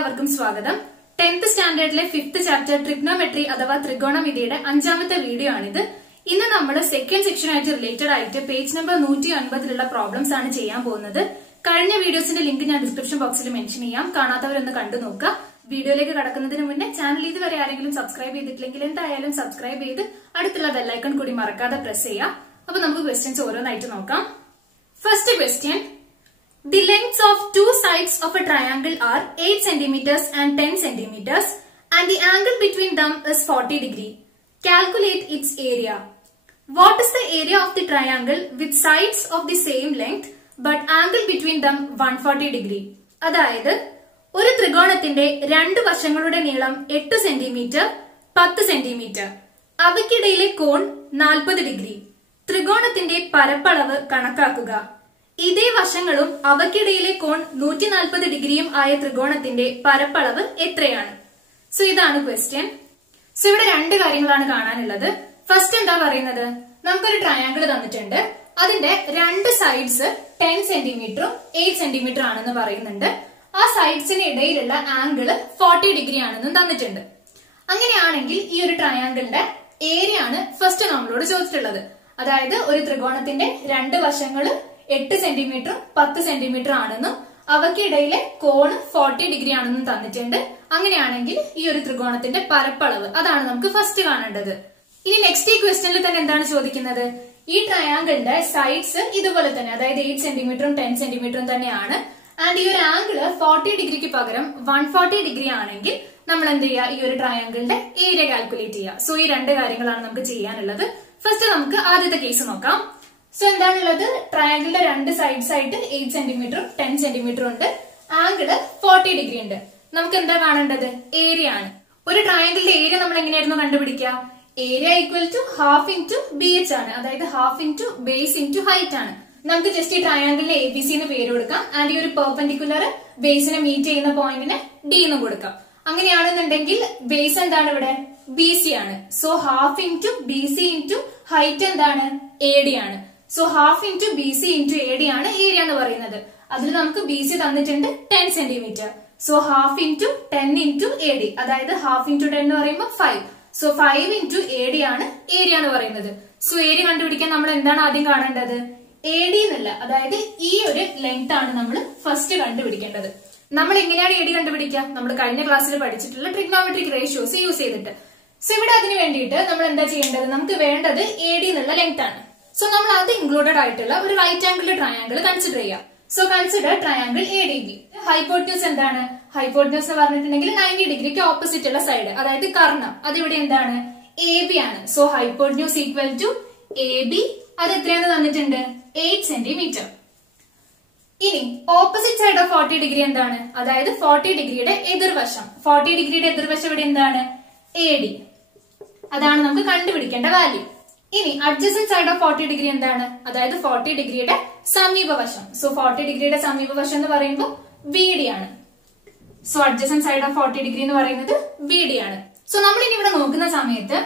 എല്ലാവർക്കും സ്വാഗതം. 10th സ്റ്റാൻഡേർഡിലെ 5th chapter trigonometry അഥവാ ത്രികോണമിതിയുടെ 5ാമത്തെ വീഡിയോ ആണിത്. ഇന്ന് നമ്മൾ സെക്കൻഡ് സെക്ഷനായിട്ട് റിലേറ്റഡ് ആയിട്ട് പേജ് നമ്പർ 109 പ്രോബ്ലംസ് ആണ് ചെയ്യാൻ പോകുന്നത്. കഴിഞ്ഞ വീഡിയോസിന്റെ ലിങ്ക് ഞാൻ ഡിസ്ക്രിപ്ഷൻ ബോക്സിൽ മെൻഷൻ ചെയ്യാം. കാണാത്തവരൊന്ന് കണ്ടു നോക്കുക. വീഡിയോയിലേക്ക് കടക്കുന്നതിന് മുന്നേ ചാനൽ ഇതുവരെ ആരെങ്കിലും സബ്സ്ക്രൈബ് ചെയ്തിട്ടില്ലെങ്കിൽ എന്തായാലും സബ്സ്ക്രൈബ് ചെയ്ത് അടുത്തുള്ള ബെല്ലൈക്കൺ കൂടി മറക്കാതെ പ്രസ് ചെയ്യാം. അപ്പൊ നമുക്ക് ക്വസ്റ്റ്യൻസ് ഓരോന്നായിട്ട് നോക്കാം. First question: The lengths of two sides of a triangle are 8 centimeters and 10 centimeters and the angle between them is 40 degree. Calculate its area. What is the area of the triangle with sides of the same length but angle between them 140 degree? അതായത് ഒരു ത്രികോണത്തിന്റെ രണ്ട് വശങ്ങളുടെ നീളം 8 centimetre 10 centimetre, അവയ്ക്കിടയിലെ കോൺ 40 degree. ത്രികോണത്തിന്റെ പരപ്പളവ് കണക്കാക്കുക. ഇതേ വശങ്ങളും അവയ്ക്കിടയിലെ കോൺ 140 ഡിഗ്രിയും ആയ ത്രികോണത്തിന്റെ പരപ്പളവ് എത്രയാണ്? സോ ഇതാണ് ക്വസ്റ്റ്യൻ. സോ ഇവിടെ രണ്ട് കാര്യങ്ങളാണ് കാണാനുള്ളത്. ഫസ്റ്റ് എന്താ പറയുന്നത്, നമുക്കൊരു ട്രയാങ്കിൾ തന്നിട്ടുണ്ട്. അതിന്റെ രണ്ട് സൈഡ്സ് 10 സെന്റിമീറ്ററും 8 സെന്റിമീറ്റർ ആണെന്ന് പറയുന്നുണ്ട്. ആ സൈഡ്സിന് ഇടയിലുള്ള ആംഗിള് 40 ഡിഗ്രി ആണെന്നും തന്നിട്ടുണ്ട്. അങ്ങനെയാണെങ്കിൽ ഈ ഒരു ട്രയാങ്കിളിന്റെ ഏരിയ ആണ് ഫസ്റ്റ് നമ്മളോട് ചോദിച്ചിട്ടുള്ളത്. അതായത് ഒരു ത്രികോണത്തിന്റെ രണ്ട് വശങ്ങള് 8 സെന്റിമീറ്ററും 10 സെന്റിമീറ്റർ ആണെന്നും അവയ്ക്കിടയിലെ കോണ് 40 ഡിഗ്രി ആണെന്നും തന്നിട്ടുണ്ട്. അങ്ങനെയാണെങ്കിൽ ഈ ഒരു ത്രികോണത്തിന്റെ പരപ്പളവ് അതാണ് നമുക്ക് ഫസ്റ്റ് കാണേണ്ടത്. ഇനി നെക്സ്റ്റ് ഈ ക്വസ്റ്റ്യനിൽ തന്നെ എന്താണ് ചോദിക്കുന്നത്, ഈ ട്രയാങ്കിളിന്റെ സൈഡ്സ് ഇതുപോലെ തന്നെ, അതായത് 8 സെന്റിമീറ്ററും 10 സെന്റിമീറ്ററും തന്നെയാണ്. ആൻഡ് ഈ ഒരു ആംഗിള് 40 ഡിഗ്രിക്ക് പകരം 140 ഡിഗ്രി ആണെങ്കിൽ നമ്മൾ എന്ത് ചെയ്യുക, ഈ ഒരു ട്രയാങ്കിളിന്റെ ഏരിയ കാൽക്കുലേറ്റ് ചെയ്യുക. സോ ഈ രണ്ട് കാര്യങ്ങളാണ് നമുക്ക് ചെയ്യാനുള്ളത്. ഫസ്റ്റ് നമുക്ക് ആദ്യത്തെ കേസ് നോക്കാം. സോ എന്താണുള്ളത്, ട്രയാങ്കിളിന്റെ രണ്ട് സൈഡ്സ് ആയിട്ട് 8 സെന്റിമീറ്ററും 10 സെന്റിമീറ്ററും ഉണ്ട്. ആംഗിള് 40 ഡിഗ്രി ഉണ്ട്. നമുക്ക് എന്താ കാണേണ്ടത്, ഏരിയ ആണ്. ഒരു ട്രയാങ്കിളിന്റെ ഏരിയ നമ്മൾ എങ്ങനെയായിരുന്നു കണ്ടുപിടിക്കുക? Area equal to half into B H ആണ്. അതായത് half into base into height ആണ്. നമുക്ക് ജസ്റ്റ് ഈ ട്രയാങ്കിളിന് എ ബി സി എന്ന് പേര് കൊടുക്കാം. ആൻഡ് ഈ ഒരു പെർപെൻഡിക്കുലർ ബേസിനെ മീറ്റ് ചെയ്യുന്ന പോയിന്റിന് ഡി എന്ന് കൊടുക്കാം. അങ്ങനെയാണെന്നുണ്ടെങ്കിൽ ബേസ് എന്താണ് ഇവിടെ, ബി സി ആണ്. So half into B C into height എന്താണ്, എ ഡി ആണ്. So half into B C into A D ആണ് ഏരിയ എന്ന് പറയുന്നത്. അതിൽ നമുക്ക് ബി സി തന്നിട്ടുണ്ട് 10 centimetre. So half into 10 into A D, അതായത് ഹാഫ് ഇൻറ്റു 10 എന്ന് പറയുമ്പോൾ 5. സോ 5 ഇൻറ്റു എ ഡി ആണ് ഏരിയ എന്ന് പറയുന്നത്. സോ ഏരിയ കണ്ടുപിടിക്കാൻ നമ്മൾ എന്താണ് ആദ്യം കാണേണ്ടത്, എ ഡി എന്നല്ല, അതായത് ഈ ഒരു ലെങ്ത് ആണ് നമ്മൾ ഫസ്റ്റ് കണ്ടുപിടിക്കേണ്ടത്. നമ്മൾ എങ്ങനെയാണ് എ ഡി കണ്ടുപിടിക്കുക, നമ്മൾ കഴിഞ്ഞ ക്ലാസ്സിൽ പഠിച്ചിട്ടുള്ള ട്രിഗ്നോമെട്രിക് റേഷ്യോസ് യൂസ് ചെയ്തിട്ട്. സോ ഇവിടെ അതിന് വേണ്ടിയിട്ട് നമ്മൾ എന്താ ചെയ്യേണ്ടത്, നമുക്ക് വേണ്ടത് എ ഡി എന്നുള്ള ലെങ്ത് ആണ്. സോ നമ്മൾ അത് ഇൻക്ലൂഡഡ് ആയിട്ടുള്ള ഒരു റൈറ്റ് ആംഗിൾ ട്രയാങ്കിൾ കൺസിഡർ ചെയ്യാം. So consider triangle A D B. Hypotenuse എന്താണ്, ഹൈപ്പോട്ടന്യൂസ് എന്ന് പറഞ്ഞിട്ടുണ്ടെങ്കിൽ 90 ഡിഗ്രിക്ക് ഓപ്പോസിറ്റ് ഉള്ള സൈഡ്, അതായത് കർണം, അതിവിടെ എന്താണ്, എ ബി ആണ്. So hypotenuse equal to A B. അത് എത്രയാന്ന് തന്നിട്ടുണ്ട്, 8 സെന്റിമീറ്റർ. ഇനി ഓപ്പോസിറ്റ് സൈഡ് ഓഫ് 40 ഡിഗ്രി എന്താണ്, അതായത് 40 ഡിഗ്രിയുടെ എതിർവശം. 40 ഡിഗ്രിയുടെ എതിർവശം ഇവിടെ എന്താണ്, എ ഡി. അതാണ് നമുക്ക് കണ്ടുപിടിക്കേണ്ട വാല്യൂ. ഇനി അഡ്ജസന്റ് സൈഡ് ഓഫ് 40 ഡിഗ്രി എന്താണ്, അതായത് 40 ഡിഗ്രിയുടെ സമീപവശം. സോ 40 ഡിഗ്രിയുടെ സമീപവശം എന്ന് പറയുമ്പോൾ ബി ഡി ആണ്. So adjacent side of 40 degree എന്ന് പറയുന്നത് ബി ഡി ആണ്. സോ നമ്മൾ ഇനി ഇവിടെ നോക്കുന്ന സമയത്ത്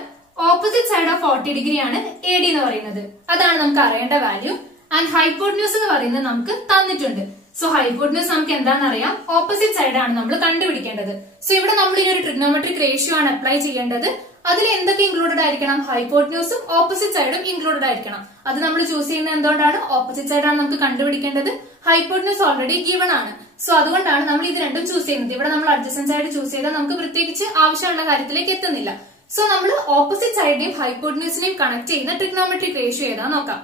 ഓപ്പോസിറ്റ് സൈഡ് ഓഫ് 40 ഡിഗ്രി ആണ് എ ഡി എന്ന് പറയുന്നത്. അതാണ് നമുക്ക് അറിയേണ്ട വാല്യൂ. ആൻഡ് ഹൈപ്പോട്ടന്യൂസ് എന്ന് പറയുന്നത് നമുക്ക് തന്നിട്ടുണ്ട്. സോ ഹൈപ്പോട്ടന്യൂസ് നമുക്ക് എന്താണെന്ന് അറിയാം, ഓപ്പോസിറ്റ് സൈഡ് ആണ് നമ്മൾ കണ്ടുപിടിക്കേണ്ടത്. സോ ഇവിടെ നമ്മൾ ഈ ഒരു ട്രിഗ്നോമെട്രിക് റേഷ്യോ ആണ് അപ്ലൈ ചെയ്യേണ്ടത്. അതിൽ എന്തൊക്കെ ഇൻക്ലൂഡഡ് ആയിരിക്കണം, ഹൈപ്പോട്ടന്യൂസും ഓപ്പോസിറ്റ് സൈഡും ഇൻക്ലൂഡഡ് ആയിരിക്കണം. അത് നമ്മൾ ചൂസ് ചെയ്യുന്നത് എന്തുകൊണ്ടാണ്, ഓപ്പോസിറ്റ് സൈഡ് ആണ് നമുക്ക് കണ്ടുപിടിക്കേണ്ടത്. ഹൈപ്പോട്ടന്യൂസ് ഓൾറെഡി ഗിവൺ ആണ്. സോ അതുകൊണ്ടാണ് നമ്മൾ ഇത് രണ്ടും ചൂസ് ചെയ്യുന്നത്. ഇവിടെ നമ്മൾ അഡ്ജസന്റ് സൈഡ് ചൂസ് ചെയ്താൽ നമുക്ക് പ്രത്യേകിച്ച് ആവശ്യമുള്ള കാര്യത്തിലേക്ക് എത്തുന്നില്ല. സോ നമ്മൾ ഓപ്പോസിറ്റ് സൈഡിനെയും ഹൈപ്പോട്ടന്യൂസിനെയും കണക്ട് ചെയ്യുന്ന ട്രിഗ്നോമെട്രിക് റേഷ്യോ ഏതാ നോക്കാം.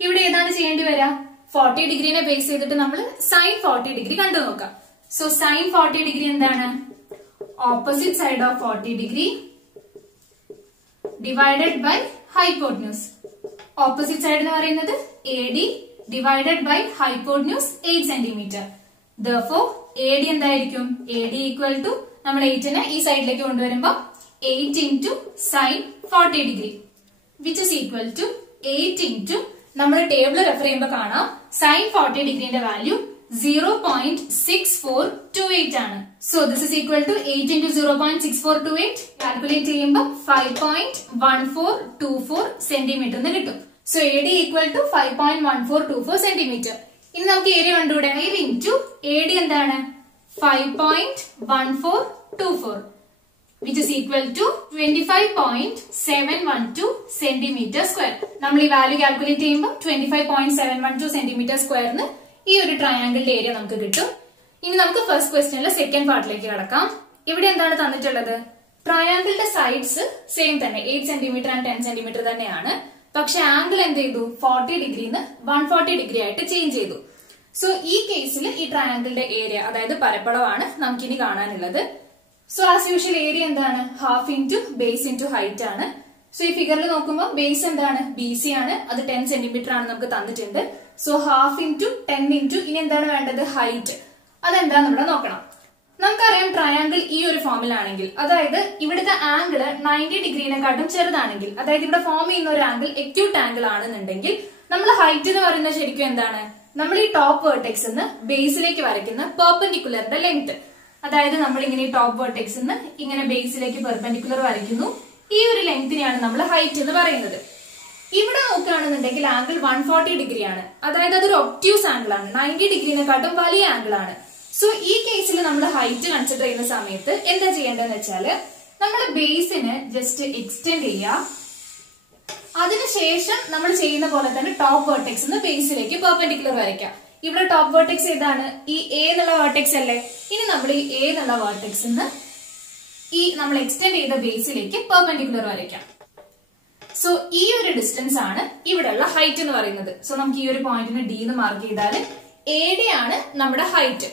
ഇവിടെ ഏതാണ് ചെയ്യേണ്ടി വരിക, 40 ഡിഗ്രിനെ ബേസ് ചെയ്തിട്ട് നമ്മൾ സൈൻ 40 ഡിഗ്രി കണ്ടു നോക്കാം. സോ സൈൻ 40 ഡിഗ്രി എന്താണ്, opposite side of 40 degree divided by hypotenuse. Opposite side എന്ന് പറയുന്നത് A D divided by hypotenuse 8 centimetre. Therefore A D എന്തായിരിക്കും, എ ഡി ഈക്വൽ ടു നമ്മൾ 8നെ ഈ സൈഡിലേക്ക് കൊണ്ടുവരുമ്പോൾ 8 into sine 40 degree which is equal to 8 into, നമ്മൾ ടേബിൾ റെഫർ ചെയ്യുമ്പോൾ കാണാം സൈൻ 40 ഡിഗ്രിന്റെ വാല്യൂ 0.6428 ആണ്. So this is equal to 8 into 0.6428 calculate ചെയ്യുമ്പോൾ 5.1424 സെന്റിമീറ്റർ എന്ന് കിട്ടും. So A D equal to 5.1424 centimetre. ഇനി നമുക്ക് ഏരിയ കണ്ടുകൂടെ, ഇൻറ്റു എ ഡി എന്താണ് 5.1424 which is equal to 25.712 centimeter square. നമ്മൾ ഈ വാല്യൂ കാൽക്കുലേറ്റ് ചെയ്യുമ്പോൾ 25.712 centimeter square ഈ ഒരു ട്രയാങ്കിളിന്റെ ഏരിയ നമുക്ക് കിട്ടും. ഇനി നമുക്ക് ഫസ്റ്റ് ക്വസ്റ്റ്യനിലെ സെക്കൻഡ് പാർട്ടിലേക്ക് കടക്കാം. ഇവിടെ എന്താണ് തന്നിട്ടുള്ളത്? ട്രയാങ്കിളിന്റെ സൈഡ്സ് സെയിം തന്നെ 8 സെന്റിമീറ്റർ ആൻഡ് 10 സെന്റിമീറ്റർ തന്നെയാണ്. പക്ഷെ ആംഗിൾ എന്ത് ചെയ്തു? 40 ഡിഗ്രിന്ന് 140 ഡിഗ്രി ആയിട്ട് ചേഞ്ച് ചെയ്തു. സോ ഈ കേസിൽ ഈ ട്രയാങ്കിളിന്റെ ഏരിയ അതായത് പരപ്പളവാണ് നമുക്കിനി കാണാനുള്ളത്. സോ ആസ് യൂഷ്വൽ ഏരിയ എന്താണ്? Half into base into height ആണ്. സോ ഈ ഫിഗറിൽ നോക്കുമ്പോൾ ബേസ് എന്താണ്? BC ആണ്. അത് 10 സെന്റിമീറ്റർ ആണ് നമുക്ക് തന്നിട്ടുണ്ട്. സോ ഹാഫ് ഇൻറ്റു 10 ഇൻറ്റു ഇനി എന്താണ് വേണ്ടത്? ഹൈറ്റ്. അതെന്താന്ന് ഇവിടെ നോക്കണം. നമുക്കറിയാം ട്രയാങ്കിൾ ഈ ഒരു ഫോമിലാണെങ്കിൽ, അതായത് ഇവിടുത്തെ ആംഗിൾ 90 ഡിഗ്രിനെക്കാട്ടും ചെറുതാണെങ്കിൽ, അതായത് ഇവിടെ ഫോം ചെയ്യുന്ന ഒരു ആംഗിൾ എക്യൂട്ട് ആംഗിൾ ആണെന്നുണ്ടെങ്കിൽ നമ്മൾ ഹൈറ്റ് എന്ന് പറയുന്നത് ശരിക്കും എന്താണ്? നമ്മൾ ഈ ടോപ്പ് വേർട്ടെക്സ് ബേസിലേക്ക് വരയ്ക്കുന്ന പെർപെൻഡിക്കുലറിന്റെ ലെങ്ത്. അതായത് നമ്മൾ ഇങ്ങനെ ഈ ടോപ്പ് വേർട്ടെക്സ് ഇങ്ങനെ ബേസിലേക്ക് പെർപെൻഡിക്കുലർ വരയ്ക്കുന്നു. ഈ ഒരു ലെങ്തിനെയാണ് നമ്മൾ ഹൈറ്റ് എന്ന് പറയുന്നത്. ഇവിടെ നോക്കുകയാണെന്നുണ്ടെങ്കിൽ ആംഗിൾ 140 ഡിഗ്രിയാണ്. അതായത് അതൊരു ഒബ്റ്റ്യൂസ് ആംഗിൾ ആണ്. 90 ഡിഗ്രിനെക്കാട്ടും വലിയ ആംഗിൾ ആണ്. സോ ഈ കേസിൽ നമ്മൾ ഹൈറ്റ് കൺസിഡർ ചെയ്യുന്ന സമയത്ത് എന്താ ചെയ്യേണ്ടതെന്ന് വെച്ചാല് നമ്മൾ ബേസിന് ജസ്റ്റ് എക്സ്റ്റെൻഡ് ചെയ്യുക. അതിനുശേഷം നമ്മൾ ചെയ്യുന്ന പോലെ തന്നെ ടോപ്പ് വേർട്ടെക്സ് ബേസിലേക്ക് പെർപെൻഡിക്കുലർ വരയ്ക്കാം. ഇവിടെ ടോപ്പ് വേർട്ടെക്സ് ഏതാണ്? ഈ A എന്നുള്ള വേർട്ടെക്സ് അല്ലേ? ഇനി നമ്മൾ ഈ A എന്നുള്ള വേർട്ടെക്സ് ഈ നമ്മൾ എക്സ്റ്റെൻഡ് ചെയ്ത ബേസിലേക്ക് പെർപെൻഡിക്കുലർ വരയ്ക്കാം. സോ ഈ ഒരു ഡിസ്റ്റൻസ് ആണ് ഇവിടെയുള്ള ഹൈറ്റ് എന്ന് പറയുന്നത്. സോ നമുക്ക് ഈ ഒരു പോയിന്റിന് D എന്ന് മാർക്ക് ചെയ്താൽ AD ആണ് നമ്മുടെ ഹൈറ്റ്.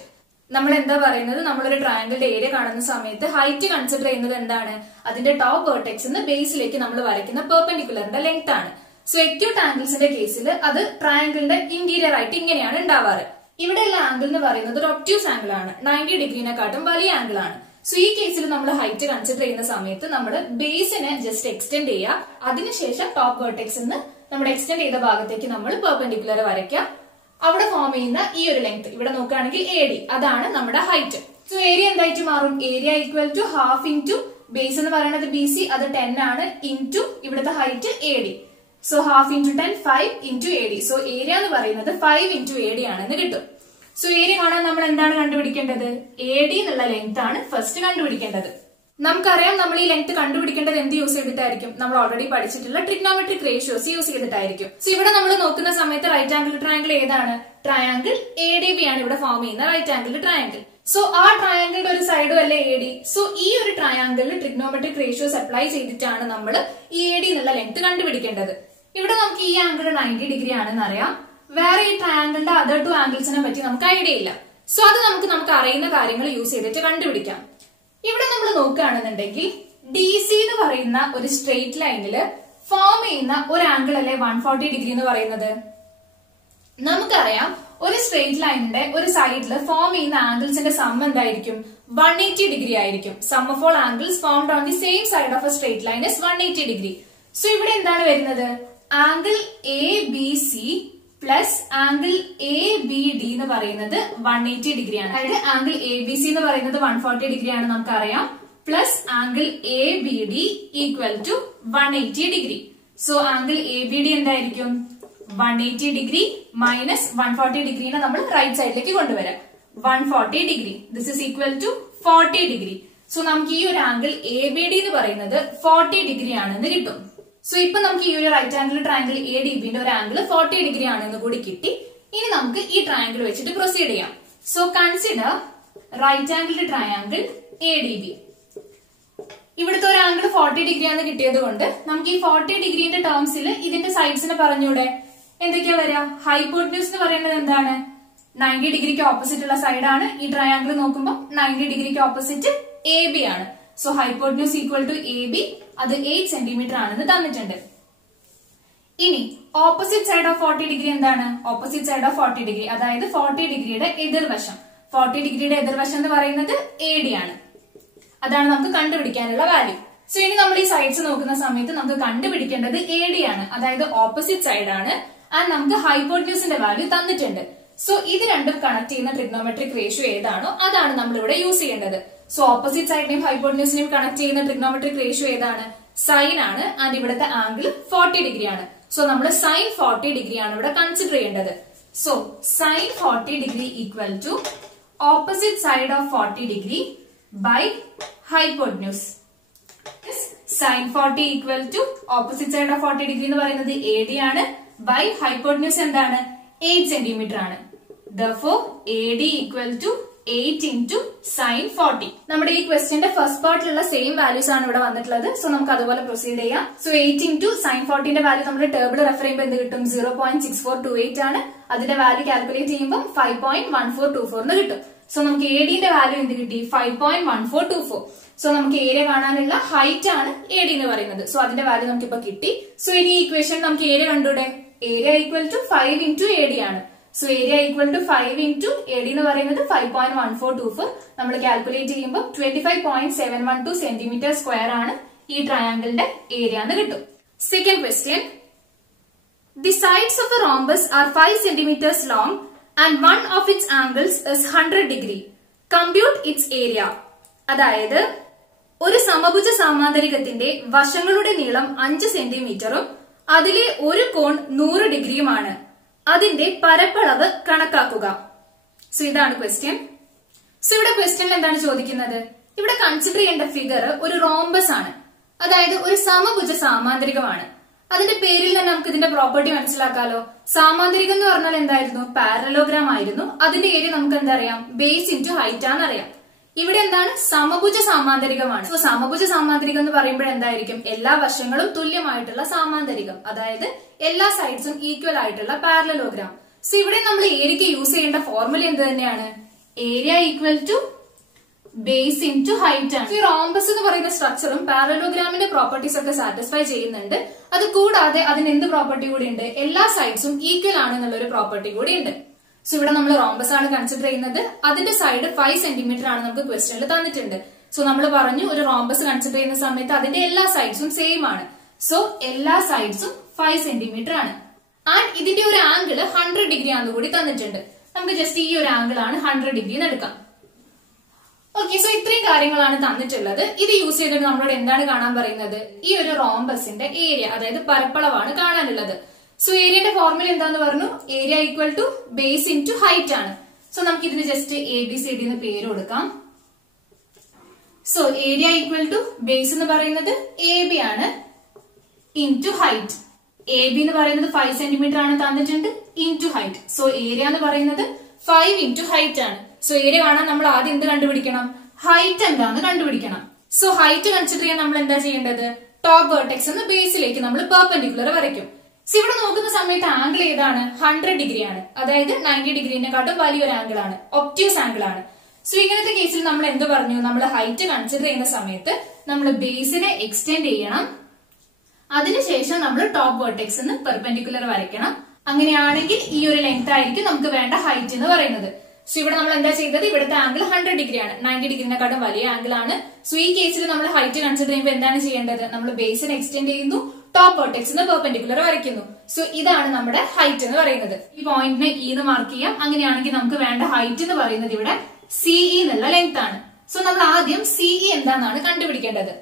നമ്മൾ എന്താ പറയുന്നത്? നമ്മളൊരു ട്രയാങ്കിളിന്റെ ഏരിയ കാണുന്ന സമയത്ത് ഹൈറ്റ് കൺസിഡർ ചെയ്യുന്നത് എന്താണ്? അതിന്റെ ടോപ്പ് വേർട്ടെക്സ് ബേസിലേക്ക് നമ്മൾ വരയ്ക്കുന്ന പെർപെൻഡിക്കുലറിന്റെ ലെങ്ത് ആണ്. സോ എക്യൂട്ട് ആംഗിൾസിന്റെ കേസിൽ അത് ട്രയാങ്കിളിന്റെ ഇന്റീരിയർ ആയിട്ട് ഇങ്ങനെയാണ് ഉണ്ടാവാറ്. ഇവിടെയുള്ള ആംഗിൾ എന്ന് പറയുന്നത് ഒരു ഒബ്റ്റ്യൂസ് ആംഗിൾ ആണ്. 90 ഡിഗ്രിനെക്കാട്ടും വലിയ ആംഗിൾ ആണ്. സോ ഈ കേസിൽ നമ്മൾ ഹൈറ്റ് കൺസിഡർ ചെയ്യുന്ന സമയത്ത് നമ്മൾ ബേസിനെ ജസ്റ്റ് എക്സ്റ്റെൻഡ് ചെയ്യുക. അതിനുശേഷം ടോപ്പ് വേർട്ടെക്സ് നമ്മൾ എക്സ്റ്റെൻഡ് ചെയ്ത ഭാഗത്തേക്ക് നമ്മൾ പെർപെൻഡിക്കുലർ വരയ്ക്കുക. അവിടെ ഫോം ചെയ്യുന്ന ഈ ഒരു ലെങ്ത് ഇവിടെ നോക്കുകയാണെങ്കിൽ AD, അതാണ് നമ്മുടെ ഹൈറ്റ്. സോ ഏരിയ എന്തായിട്ട് മാറും? Area equal to half into base എന്ന് പറയുന്നത് BC, അത് 10 ആണ്, ഇൻറ്റു ഇവിടുത്തെ height AD. So half into 10 5 into AD. So area എന്ന് പറയുന്നത് 5 ഇൻറ്റു AD ആണെന്ന് കിട്ടും. സോ ഏരിയ കാണാൻ നമ്മൾ എന്താണ് കണ്ടുപിടിക്കേണ്ടത്? AD എന്നുള്ള ലെങ്ത് ആണ് ഫസ്റ്റ് കണ്ടുപിടിക്കേണ്ടത്. നമുക്കറിയാം നമ്മൾ ഈ ലെങ്ത് കണ്ടുപിടിക്കേണ്ടത് എന്ത് യൂസ് ചെയ്തിട്ടായിരിക്കും? നമ്മൾ ഓൾറെഡി പഠിച്ചിട്ടുള്ള ട്രിഗ്നോമെട്രിക് റേഷ്യോസ് യൂസ് ചെയ്തിട്ടായിരിക്കും. സോ ഇവിടെ നമ്മൾ നോക്കുന്ന സമയത്ത് റൈറ്റ് ആംഗിൾ ട്രയാങ്കിൾ ഏതാണ്? ട്രയാങ്കിൾ ADB ആണ് ഇവിടെ ഫോം ചെയ്യുന്ന റൈറ്റ് ആംഗിൾ ട്രയാങ്കിൾ. സോ ആ ട്രയാങ്കിളിന്റെ ഒരു സൈഡും അല്ലേ AD. സോ ഈ ഒരു ട്രയാങ്കിളിൽ ട്രിഗ്നോമെട്രിക് റേഷ്യോസ് അപ്ലൈ ചെയ്തിട്ടാണ് നമ്മൾ ഈ AD എന്നുള്ള ലെങ്ത് കണ്ടുപിടിക്കേണ്ടത്. ഇവിടെ നമുക്ക് ഈ ആംഗിൾ 90 ഡിഗ്രി ആണെന്ന് അറിയാം. വേറെ ഈ ട്രയാങ്കിളിന്റെ അതർ ടു ആംഗിൾസിനെ പറ്റി നമുക്ക് ഐഡിയ ഇല്ല. സോ അത് നമുക്ക് അറിയുന്ന കാര്യങ്ങൾ യൂസ് ചെയ്തിട്ട് കണ്ടുപിടിക്കാം. ഇവിടെ നമ്മൾ നോക്കുകയാണെന്നുണ്ടെങ്കിൽ DC എന്ന് പറയുന്ന ഒരു സ്ട്രെയിറ്റ് ലൈനില് ഫോം ചെയ്യുന്ന ഒരു ആംഗിൾ അല്ലേ 140 ഡിഗ്രി എന്ന് പറയുന്നത്? നമുക്കറിയാം ഒരു സ്ട്രെയിറ്റ് ലൈനിന്റെ ഒരു സൈഡിൽ ഫോം ചെയ്യുന്ന ആംഗിൾസിന്റെ സം എന്തായിരിക്കും? 180 ഡിഗ്രി ആയിരിക്കും. Sum of all angles formed on the same side of a straight line is 180 degree. So ഇവിടെ എന്താണ് വരുന്നത്? Angle ABC plus angle ABD എന്ന് പറയുന്നത് 180 ഡിഗ്രിയാണ്. അതായത് ആംഗിൾ ABC എന്ന് പറയുന്നത് 140 ഡിഗ്രിയാണ് നമുക്കറിയാം. Plus angle ABD equal to 180 degree. So angle ABD എന്തായിരിക്കും? 180 ഡിഗ്രി മൈനസ് 140 ഡിഗ്രിനെ നമ്മൾ റൈറ്റ് സൈഡിലേക്ക് കൊണ്ടുവരാം. 140 degree. This is equal to 40 degree. So നമുക്ക് ഈ ഒരു ആംഗിൾ ABD എന്ന് പറയുന്നത് 40 ഡിഗ്രി ആണെന്ന് കിട്ടും. സോ ഇപ്പൊ നമുക്ക് ഈ ഒരു റൈറ്റ് ആംഗിൾ ട്രയാംഗിൾ ADBന്റെ ഒരു ആംഗിൾ 40 ഡിഗ്രി ആണെന്ന് കൂടി കിട്ടി. ഇനി നമുക്ക് ഈ ട്രയാംഗിൾ വെച്ചിട്ട് പ്രൊസീഡ് ചെയ്യാം. So consider right angle triangle ADB. ഇവിടുത്തെ ഒരു ആംഗിൾ 40 ഡിഗ്രി ആണെന്ന് കിട്ടിയത് കൊണ്ട് നമുക്ക് ഈ 40 ഡിഗ്രിന്റെ ടേംസിൽ ഇതിന്റെ സൈഡ്സിനെ പറഞ്ഞൂടെ? എന്തൊക്കെയാ വരിക? ഹൈപ്പോട്ടന്യൂസ് എന്ന് പറയുന്നത് എന്താണ്? 90 ഡിഗ്രിക്ക് ഓപ്പോസിറ്റ് ഉള്ള സൈഡാണ്. ഈ ട്രയാംഗിൾ നോക്കുമ്പോൾ 90 ഡിഗ്രിക്ക് ഓപ്പോസിറ്റ് AB ആണ്. So hypotenuse equal to AB, അത് 8 സെന്റിമീറ്റർ ആണെന്ന് തന്നിട്ടുണ്ട്. ഇനി ഓപ്പോസിറ്റ് സൈഡ് ഓഫ് 40 ഡിഗ്രി എന്താണ്? ഓപ്പോസിറ്റ് സൈഡ് ഓഫ് 40 ഡിഗ്രി അതായത് 40 ഡിഗ്രിയുടെ എതിർവശം. 40 ഡിഗ്രിയുടെ എതിർവശം എന്ന് പറയുന്നത് AD ആണ്. അതാണ് നമുക്ക് കണ്ടുപിടിക്കാനുള്ള വാല്യൂ. സോ ഇനി നമ്മൾ ഈ സൈഡ്സ് നോക്കുന്ന സമയത്ത് നമുക്ക് കണ്ടുപിടിക്കേണ്ടത് AD ആണ്, അതായത് ഓപ്പോസിറ്റ് സൈഡ് ആണ്. ആൻഡ് നമുക്ക് ഹൈപ്പോട്ടന്യൂസിന്റെ വാല്യൂ തന്നിട്ടുണ്ട്. സോ ഇത് രണ്ടും കണക്ട് ചെയ്യുന്ന ട്രിഗ്നോമെട്രിക് റേഷ്യോ ഏതാണോ അതാണ് നമ്മൾ ഇവിടെ യൂസ് ചെയ്യേണ്ടത്. സോ ഓപ്പോസിറ്റ് സൈഡിനെയും ഹൈപ്പോട്ടന്യൂസിനെയും കണക്ട് ചെയ്യുന്ന ട്രിഗ്നോമെട്രിക് റേഷ്യോ ഏതാണ്? സൈൻ ആണ്. ആൻഡ് ഇവിടുത്തെ ആംഗിൾ 40 ഡിഗ്രി ആണ്. സോ നമ്മൾ സൈൻ 40 ഡിഗ്രി ആണ് ഇവിടെ കൺസിഡർ ചെയ്യേണ്ടത്. So sine 40 degree equal to opposite side of 40 degree by hypotenuse. Sin 40 equal to opposite side of 40 degree എന്ന് പറയുന്നത് AD ആണ്. By hypotenuse എന്താണ്? 8 centimeter ആണ്. Therefore, AD equal to 8 into sin 40. നമ്മുടെ ഈ ക്വസ്റ്റ്യന്റെ ഫസ്റ്റ് പാർട്ടിലുള്ള സെയിം വാല്യൂസ് ആണ് ഇവിടെ വന്നിട്ടുള്ളത്. സോ നമുക്ക് അതുപോലെ പ്രൊസീഡ് ചെയ്യാം. സോ 8 into sin 40 ന്റെ വാല്യൂ നമ്മുടെ ടേബിൾ റെഫർ ചെയ്യുമ്പോൾ എന്ത് കിട്ടും? 0.6428 ആണ്. അതിന്റെ വാല്യൂ കാൽക്കുലേറ്റ് ചെയ്യുമ്പോൾ 5.1424 എന്ന് കിട്ടും. സോ നമുക്ക് AD ന്റെ വാല്യൂ എന്ത് കിട്ടി? 5.1424. സോ നമുക്ക് ഏരിയ കാണാനുള്ള ഹൈറ്റ് ആണ് AD എന്ന് പറയുന്നത്. സോ അതിന്റെ വാല്യൂ നമുക്ക് ഇപ്പൊ കിട്ടി. സോ ഇനി ഈ ഇക്വേഷൻ നമുക്ക് ഏരിയ കണ്ടൂടെ? Area equal to 5 into AD ആണ്. So area equal to 5 into AD എന്ന് പറയുന്നത് 5.1424. നമ്മൾ കാൽക്കുലേറ്റ് ചെയ്യുമ്പോൾ 25.712 സെന്റിമീറ്റർ സ്ക്വയർ ആണ് ഈ ട്രയാങ്കിളിന്റെ ഏരിയ എന്ന് കിട്ടും. Second question. The sides of a rhombus are 5 centimeters long and one of its angles is 100 degree. Compute its area. അതായത് ഒരു സമഭുജ സാമാന്തരികത്തിന്റെ വശങ്ങളുടെ നീളം 5 സെന്റിമീറ്ററും അതിലെ ഒരു കോൺ 100 ഡിഗ്രിയുമാണ്. അതിന്റെ പരപ്പളവ് കണക്കാക്കുക. സോ ഇതാണ് ക്വസ്റ്റ്യൻ. സോ ഇവിടെ ക്വസ്റ്റ്യനിൽ എന്താണ് ചോദിക്കുന്നത്? ഇവിടെ കൺസിഡർ ചെയ്യേണ്ട ഫിഗർ ഒരു റോംബസ് ആണ്. അതായത് ഒരു സമഭുജ സാമാന്തരികമാണ്. അതിന്റെ പേരിൽ തന്നെ നമുക്ക് ഇതിന്റെ പ്രോപ്പർട്ടി മനസ്സിലാക്കാലോ. സാമാന്തരികം എന്ന് പറഞ്ഞാൽ എന്തായിരുന്നു? പാരലോഗ്രാം ആയിരുന്നു. അതിന്റെ ഏരിയ നമുക്ക് എന്തറിയാം? ബേസ് ഇൻറ്റു ഹൈറ്റ് ആണെന്നറിയാം. ഇവിടെ എന്താണ്? സമഭുജ സാമാന്തരികമാണ്. സോ സമഭുജ സാമാന്തരികം എന്ന് പറയുമ്പോൾ എന്തായിരിക്കും? എല്ലാ വശങ്ങളും തുല്യമായിട്ടുള്ള സാമാന്തരികം, അതായത് എല്ലാ സൈഡ്സും ഈക്വൽ ആയിട്ടുള്ള പാരലലോഗ്രാം. സോ ഇവിടെ നമ്മൾ ഏരിയക്ക് യൂസ് ചെയ്യേണ്ട ഫോർമുല എന്ത് തന്നെയാണ്? Area equal to base into height ആണ്. ഈ റോംബസ് എന്ന് പറയുന്ന സ്ട്രക്ചറും പാരലോഗ്രാമിന്റെ പ്രോപ്പർട്ടീസ് ഒക്കെ സാറ്റിസ്ഫൈ ചെയ്യുന്നുണ്ട്. അത് കൂടാതെ അതിന് എന്ത് പ്രോപ്പർട്ടി കൂടി ഉണ്ട്? എല്ലാ സൈഡ്സും ഈക്വൽ ആണ് എന്നുള്ളൊരു പ്രോപ്പർട്ടി കൂടി ഉണ്ട്. സോ ഇവിടെ നമ്മൾ റോംബസ് ആണ് കൺസിഡർ ചെയ്യുന്നത്. അതിന്റെ സൈഡ് 5 സെന്റിമീറ്റർ ആണ് നമുക്ക് ക്വസ്റ്റ്യനിൽ തന്നിട്ടുണ്ട്. സോ നമ്മൾ പറഞ്ഞു ഒരു റോംബസ് കൺസിഡർ ചെയ്യുന്ന സമയത്ത് അതിന്റെ എല്ലാ സൈഡ്സും സെയിം ആണ്. സോ എല്ലാ സൈഡ്സും 5 സെന്റിമീറ്റർ ആണ്. ആൻഡ് ഇതിന്റെ ഒരു ആംഗിൾ 100 ഡിഗ്രി ആണെന്ന് കൂടി തന്നിട്ടുണ്ട്. നമുക്ക് ജസ്റ്റ് ഈ ഒരു ആംഗിൾ ആണ് 100 ഡിഗ്രി എന്ന് എടുക്കാം. ഓക്കെ, സോ ഇത്രയും കാര്യങ്ങളാണ് തന്നിട്ടുള്ളത്. ഇത് യൂസ് ചെയ്തിട്ട് നമ്മളോട് എന്താണ് കാണാൻ പറയുന്നത്? ഈ ഒരു റോംബസിന്റെ ഏരിയ, അതായത് പരപ്പളവാണ് കാണാനുള്ളത്. സോ ഏരിയയുടെ ഫോർമുല എന്താന്ന് പറഞ്ഞു? Area equal to base into height ആണ്. സോ നമുക്ക് ഇതിന് ജസ്റ്റ് ABCD എന്ന് പേര് കൊടുക്കാം. So area equal to base എന്ന് പറയുന്നത് AB ആണ് ഇൻറ്റു ഹൈറ്റ്. AB എന്ന് പറയുന്നത് 5 സെന്റിമീറ്റർ ആണ് തന്നിട്ടുണ്ട് ഇൻറ്റു ഹൈറ്റ്. സോ ഏരിയ എന്ന് പറയുന്നത് 5 ഇൻറ്റു ഹൈറ്റ് ആണ്. സോ ഏരിയ കാണാൻ നമ്മൾ ആദ്യം എന്ത് കണ്ടുപിടിക്കണം? ഹൈറ്റ് എന്താന്ന് കണ്ടുപിടിക്കണം. സോ ഹൈറ്റ് കൺസിഡർ ചെയ്യാൻ നമ്മൾ എന്താ ചെയ്യേണ്ടത്? ടോപ്പ് വെർട്ടെക്സ് എന്ന് ബേസിലേക്ക് നമ്മൾ പെർപെൻഡിക്കുലർ വരയ്ക്കും. സോ ഇവിടെ നോക്കുന്ന സമയത്ത് ആംഗിൾ ഏതാണ്? 100 ഡിഗ്രി ആണ്. അതായത് 90 ഡിഗ്രിനെക്കാട്ടും വലിയൊരു ആംഗിൾ ആണ്, ഒബ്റ്റ്യൂസ് ആംഗിൾ ആണ്. സോ ഇങ്ങനത്തെ കേസിൽ നമ്മൾ എന്ത് പറഞ്ഞു? നമ്മൾ ഹൈറ്റ് കൺസിഡർ ചെയ്യുന്ന സമയത്ത് നമ്മൾ ബേസിനെ എക്സ്റ്റെൻഡ് ചെയ്യണം. അതിനുശേഷം നമ്മൾ ടോപ്പ് വെർട്ടെക്സ് എന്ന് പെർപെൻഡിക്കുലർ വരയ്ക്കണം. അങ്ങനെയാണെങ്കിൽ ഈ ഒരു ലെങ്ത് ആയിരിക്കും നമുക്ക് വേണ്ട ഹൈറ്റ് എന്ന് പറയുന്നത്. സോ ഇവിടെ നമ്മൾ എന്താ ചെയ്തത്? ഇവിടുത്തെ ആംഗിൾ 100 ഡിഗ്രി ആണ്, 90 ഡിഗ്രിനെക്കാട്ടും വലിയ ആംഗിൾ ആണ്. സോ ഈ കേസിൽ നമ്മൾ ഹൈറ്റ് കൺസിഡർ ചെയ്യുമ്പോൾ എന്താണ് ചെയ്യേണ്ടത്? നമ്മൾ ബേസിനെ എക്സ്റ്റെൻഡ് ചെയ്യുന്നു, ടോപ്പ് വെർട്ടെക്സിന് പെർപെൻഡിക്കുലർ വരയ്ക്കുന്നു. സോ ഇതാണ് നമ്മുടെ ഹൈറ്റ് എന്ന് പറയുന്നത്. ഈ പോയിന്റിനെ E എന്ന് മാർക്ക് ചെയ്യാം. അങ്ങനെയാണെങ്കിൽ നമുക്ക് വേണ്ട ഹൈറ്റ് എന്ന് പറയുന്നത് ഇവിടെ CE എന്നുള്ള ലെങ്ത് ആണ്. സോ നമ്മൾ ആദ്യം CE എന്താണെന്നാണ് കണ്ടുപിടിക്കേണ്ടത്.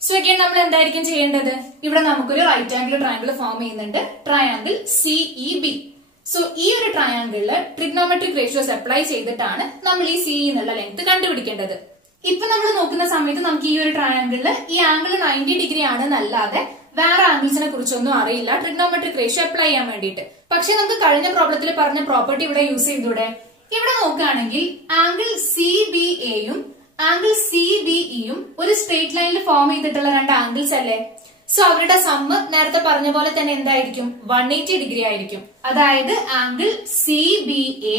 സോ അഗൈൻ നമ്മൾ എന്തായിരിക്കും ചെയ്യേണ്ടത്? ഇവിടെ നമുക്കൊരു റൈറ്റ് ആംഗിൾ ട്രയാംഗിൾ ഫോം ചെയ്യുന്നുണ്ട്, ട്രയാംഗിൾ CEB. സോ ഈ ഒരു ട്രയാംഗിളില് ട്രിഗ്നോമെട്രിക് റേഷ്യോസ് അപ്ലൈ ചെയ്തിട്ടാണ് നമ്മൾ ഈ CE എന്നുള്ള ലെങ്ത് കണ്ടുപിടിക്കേണ്ടത്. ഇപ്പൊ നമ്മൾ നോക്കുന്ന സമയത്ത് നമുക്ക് ഈ ഒരു ട്രയാംഗിളില് ഈ ആംഗിൾ 90 ഡിഗ്രി ആണെന്നല്ലാതെ വേറെ ആംഗിൾസിനെ കുറിച്ചൊന്നും അറിയില്ല ട്രിഗ്നോമെട്രിക് റേഷ്യോ അപ്ലൈ ചെയ്യാൻ വേണ്ടിയിട്ട്. പക്ഷെ നമുക്ക് കഴിഞ്ഞ പ്രോബ്ലത്തിൽ പറഞ്ഞ പ്രോപ്പർട്ടി ഇവിടെ യൂസ് ചെയ്തൂടെ? ഇവിടെ നോക്കുകയാണെങ്കിൽ ആംഗിൾ CBAയും ആംഗിൾ CBEയും ഒരു സ്ട്രേറ്റ് ലൈനിൽ ഫോം ചെയ്തിട്ടുള്ള രണ്ട് ആംഗിൾസ് അല്ലേ? സോ അവരുടെ സമ്മ് നേരത്തെ പറഞ്ഞ പോലെ തന്നെ എന്തായിരിക്കും? 180 ഡിഗ്രി ആയിരിക്കും. അതായത് angle CBA